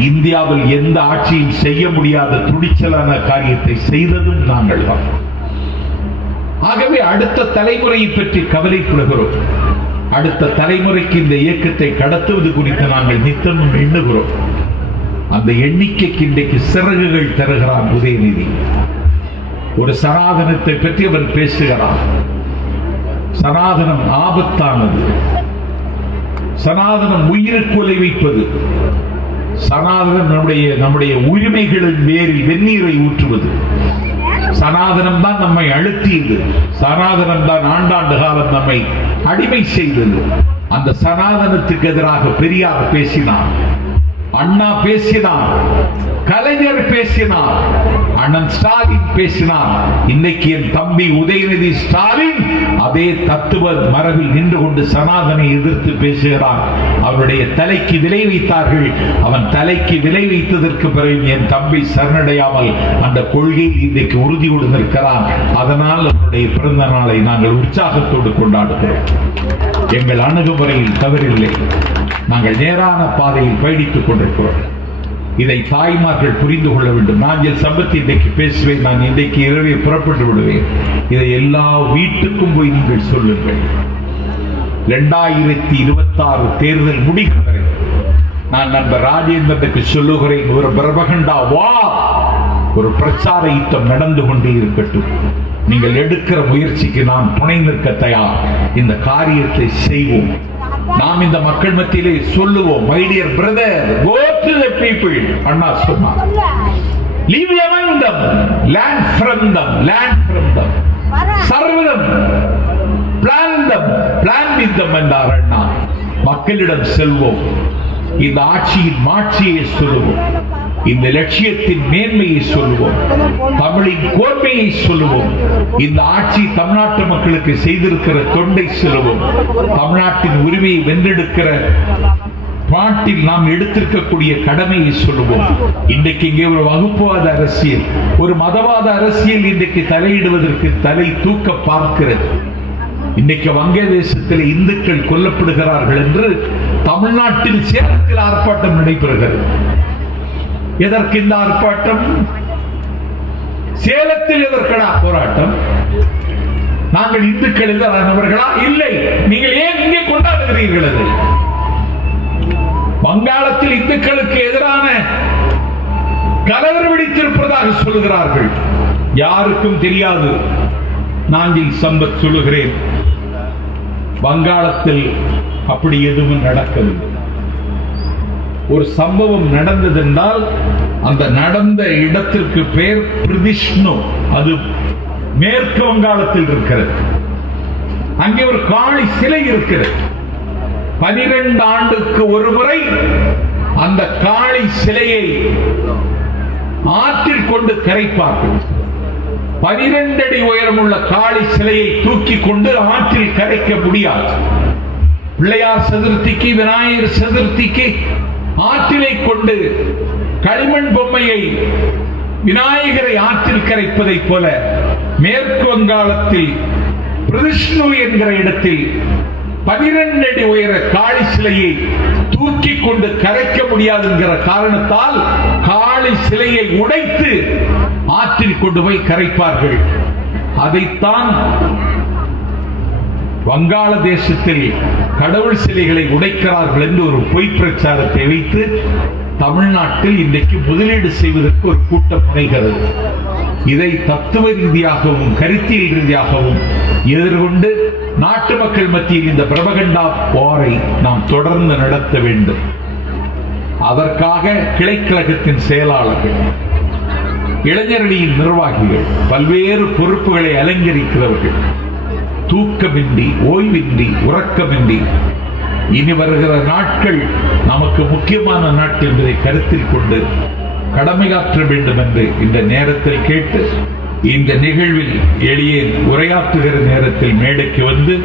இந்தியாவில் எந்த ஆட்சியும் செய்ய முடியாத துணிச்சலான காரியத்தை செய்ததும் நாங்கள் தான். ஆகவே அடுத்த தலைமுறையை பற்றி கவலைப்படுகிறோம். அடுத்த தலைமுறைக்கு இந்த இயக்கத்தை கடத்துவது குறித்து நாங்கள் நித்தமும் எண்ணுகிறோம். அந்த எண்ணிக்கைக்கு இன்றைக்கு சிறகுகள் தருகிறான் உதயநிதி. ஒரு சனாதனத்தை பற்றி அவர் பேசுகிறார். சனாதனம் ஆபத்தானது. சனாதனம் உயிருக்கு உலை வைப்பது. சனாதனம் நம்முடைய உரிமைகளின் வேரில் வெந்நீரை ஊற்றுவது. சனாதனம் தான் நம்மை அழுத்தியது. சனாதனம் தான் ஆண்டாண்டு காலம் நம்மை அடிமை செய்தது. அந்த சனாதனத்துக்கு எதிராக பெரியார் பேசினார், அண்ணா பேசினார், கலைஞர் பேசினார், அண்ணன் ஸ்டாலின் பேசினார். இன்னைக்கு என் தம்பி உதயநிதி ஸ்டாலின் அதே தத்துவ மரபில் நின்று கொண்டு சனாதனை எதிர்த்து பேசுகிறான். அவருடைய தலைக்கு விலை வைத்தார்கள். அவன் தலைக்கு விலை வைத்ததற்கு பிறகு என் தம்பி சரணடையாமல் அந்த கொள்கையில் இன்றைக்கு உறுதியோடு நிற்கிறான். அதனால் அவருடைய பிறந்த நாளை நாங்கள் உற்சாகத்தோடு கொண்டாடுகிறோம். எங்கள் அணுகுமுறையில் தவறில்லை. நாங்கள் நேரான பாதையில் பயணித்துக் கொண்டிருக்கிறோம். இதை தாய்மார்கள் புரிந்து கொள்ள வேண்டும். நான் சம்பத் இன்றைக்கு பேசுவேன், நான் இன்றைக்கு இரவே புறப்பட்டு விடுவேன். இதை எல்லா வீட்டுக்கும் போய் நீங்கள் சொல்லுங்கள். 2026 தேர்தல் முடிகிறது. நான் நண்பர் ராஜேந்திரனுக்கு சொல்லுகிறேன், ஒரு பிரபகண்டா வா, ஒரு பிரச்சார யுத்தம் நடந்து கொண்டே இருக்கட்டும். நீங்கள் எடுக்கிற முயற்சிக்கு நான் துணை நிற்க தயார். இந்த காரியத்தை செய்வோம். நாம் இந்த மக்கள் மத்தியிலே சொல்லுவோம், my dear brother, go to the people. அண்ணா சொன்னார், live among them, land from them, serve them, என்றார் அண்ணா. மக்களிடம் செல்வோம், இந்த ஆட்சியின் மாட்சியை சொல்லுவோம், இந்த லட்சியத்தின் மேன்மையை சொல்லுவோம், தமிழின் கோர்மையை சொல்லுவோம், இந்த ஆட்சி தமிழ்நாட்டு மக்களுக்கு செய்திருக்கிற தொண்டை சொல்லுவோம், தமிழ்நாட்டின் உரிமையை வென்றெடுக்கிற பாட்டில் நாம் எடுத்திருக்கக்கூடிய கடமையை சொல்லுவோம். இன்றைக்கு இங்கே ஒரு வகுப்புவாத அரசியல், ஒரு மதவாத அரசியல் இன்றைக்கு தலையிடுவதற்கு தலை தூக்க பார்க்கிறது. இன்றைக்கு வங்கதேசத்தில் இந்துக்கள் கொல்லப்படுகிறார்கள் என்று தமிழ்நாட்டில் சேலத்தில் ஆர்ப்பாட்டம் நடைபெறுகிறது. எதற்கு இந்த ஆர்ப்பாட்டம்? சேலத்தில் எதற்கடா போராட்டம்? நாங்கள் இந்துக்கள் எதிரானவர்களா? இல்லை. நீங்கள் ஏன் இங்கே கொண்டாடுகிறீர்கள்? அதை வங்காளத்தில் இந்துக்களுக்கு எதிரான கலவரம் வெடித்திருப்பதாக சொல்லுகிறார்கள். யாருக்கும் தெரியாது. நாஞ்சில் சம்பத் சொல்லுகிறேன், வங்காளத்தில் அப்படி எதுவும் நடக்கவில்லை. ஒரு சம்பவம் நடந்ததென்றால் அந்த நடந்த இடத்திற்கு பெயர் பிரதிஷ்ணு. அது மேற்கு வங்காளத்தில் இருக்கிறது. அங்கே ஒரு காளி சிலை இருக்கிறது. 12 ஆண்டுக்கு ஒரு முறை அந்த காளி சிலையை ஆற்றில் கொண்டு கரைப்பார்கள். 12 அடி உயரமுள்ள காளி சிலையை தூக்கி கொண்டு ஆற்றில் கரைக்க முடியாது. பிள்ளையார் சதுர்த்திக்கு, விநாயகர் சதுர்த்திக்கு ஆற்றிலை கொண்டு களிமண் பொம்மையை, விநாயகரை ஆற்றில் கரைப்பதைப் போல மேற்கு வங்காளத்தில் பிரதிஷ்ணு என்கிற இடத்தில் 12 அடி உயர காளி சிலையை தூக்கி கொண்டு கரைக்க முடியாது என்கிற காரணத்தால் காளி சிலையை உடைத்து ஆற்றில் கொண்டு போய் கரைப்பார்கள். அதைத்தான் வங்காள தேசத்தில் கடவுள் சிலைகளை உடைக்கிறார்கள் என்று ஒரு பொய் பிரச்சாரத்தை வைத்து தமிழ்நாட்டில் இன்றைக்கு முதலீடு செய்வதற்கு ஒரு கூட்டம் முனைகிறது. இதை தத்துவ ரீதியாகவும் கருத்தியல் ரீதியாகவும் எதிர்கொண்டு நாட்டு மக்கள் மத்தியில் இந்த பிரபகண்டா போரை நாம் தொடர்ந்து நடத்த வேண்டும். அதற்காக கிளைக்கழகத்தின் செயலாளர்கள், இளைஞரணியின் நிர்வாகிகள், பல்வேறு பொறுப்புகளை அலங்கரிக்கிறவர்கள் தூக்கமின்றி, ஓய்வின்றி, உறக்கமின்றி இனி வருகிற நாட்கள் நமக்கு முக்கியமான நாட்கள் என்பதை கருத்தில் கொண்டு கடமையாற்ற வேண்டும் என்று இந்த நேரத்தில் கேட்டு, இந்த நிகழ்வில் எளிய உரையாற்றுகிற நேரத்தில் மேடைக்கு வந்து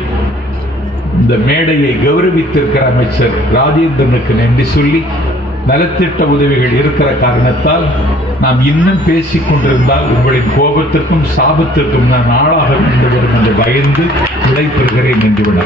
இந்த மேடையை கௌரவித்திருக்கிற அமைச்சர் ராஜேந்திரனுக்கு நன்றி சொல்லி, நலத்திட்ட உதவிகள் இருக்கிற காரணத்தால் நாம் இன்னும் பேசிக் கொண்டிருந்தால் உங்களின் கோபத்திற்கும் சாபத்திற்கும் நான் ஆளாக கொண்டு வரும் என்று பயந்து விடைபெறுகிறேன் என்று விட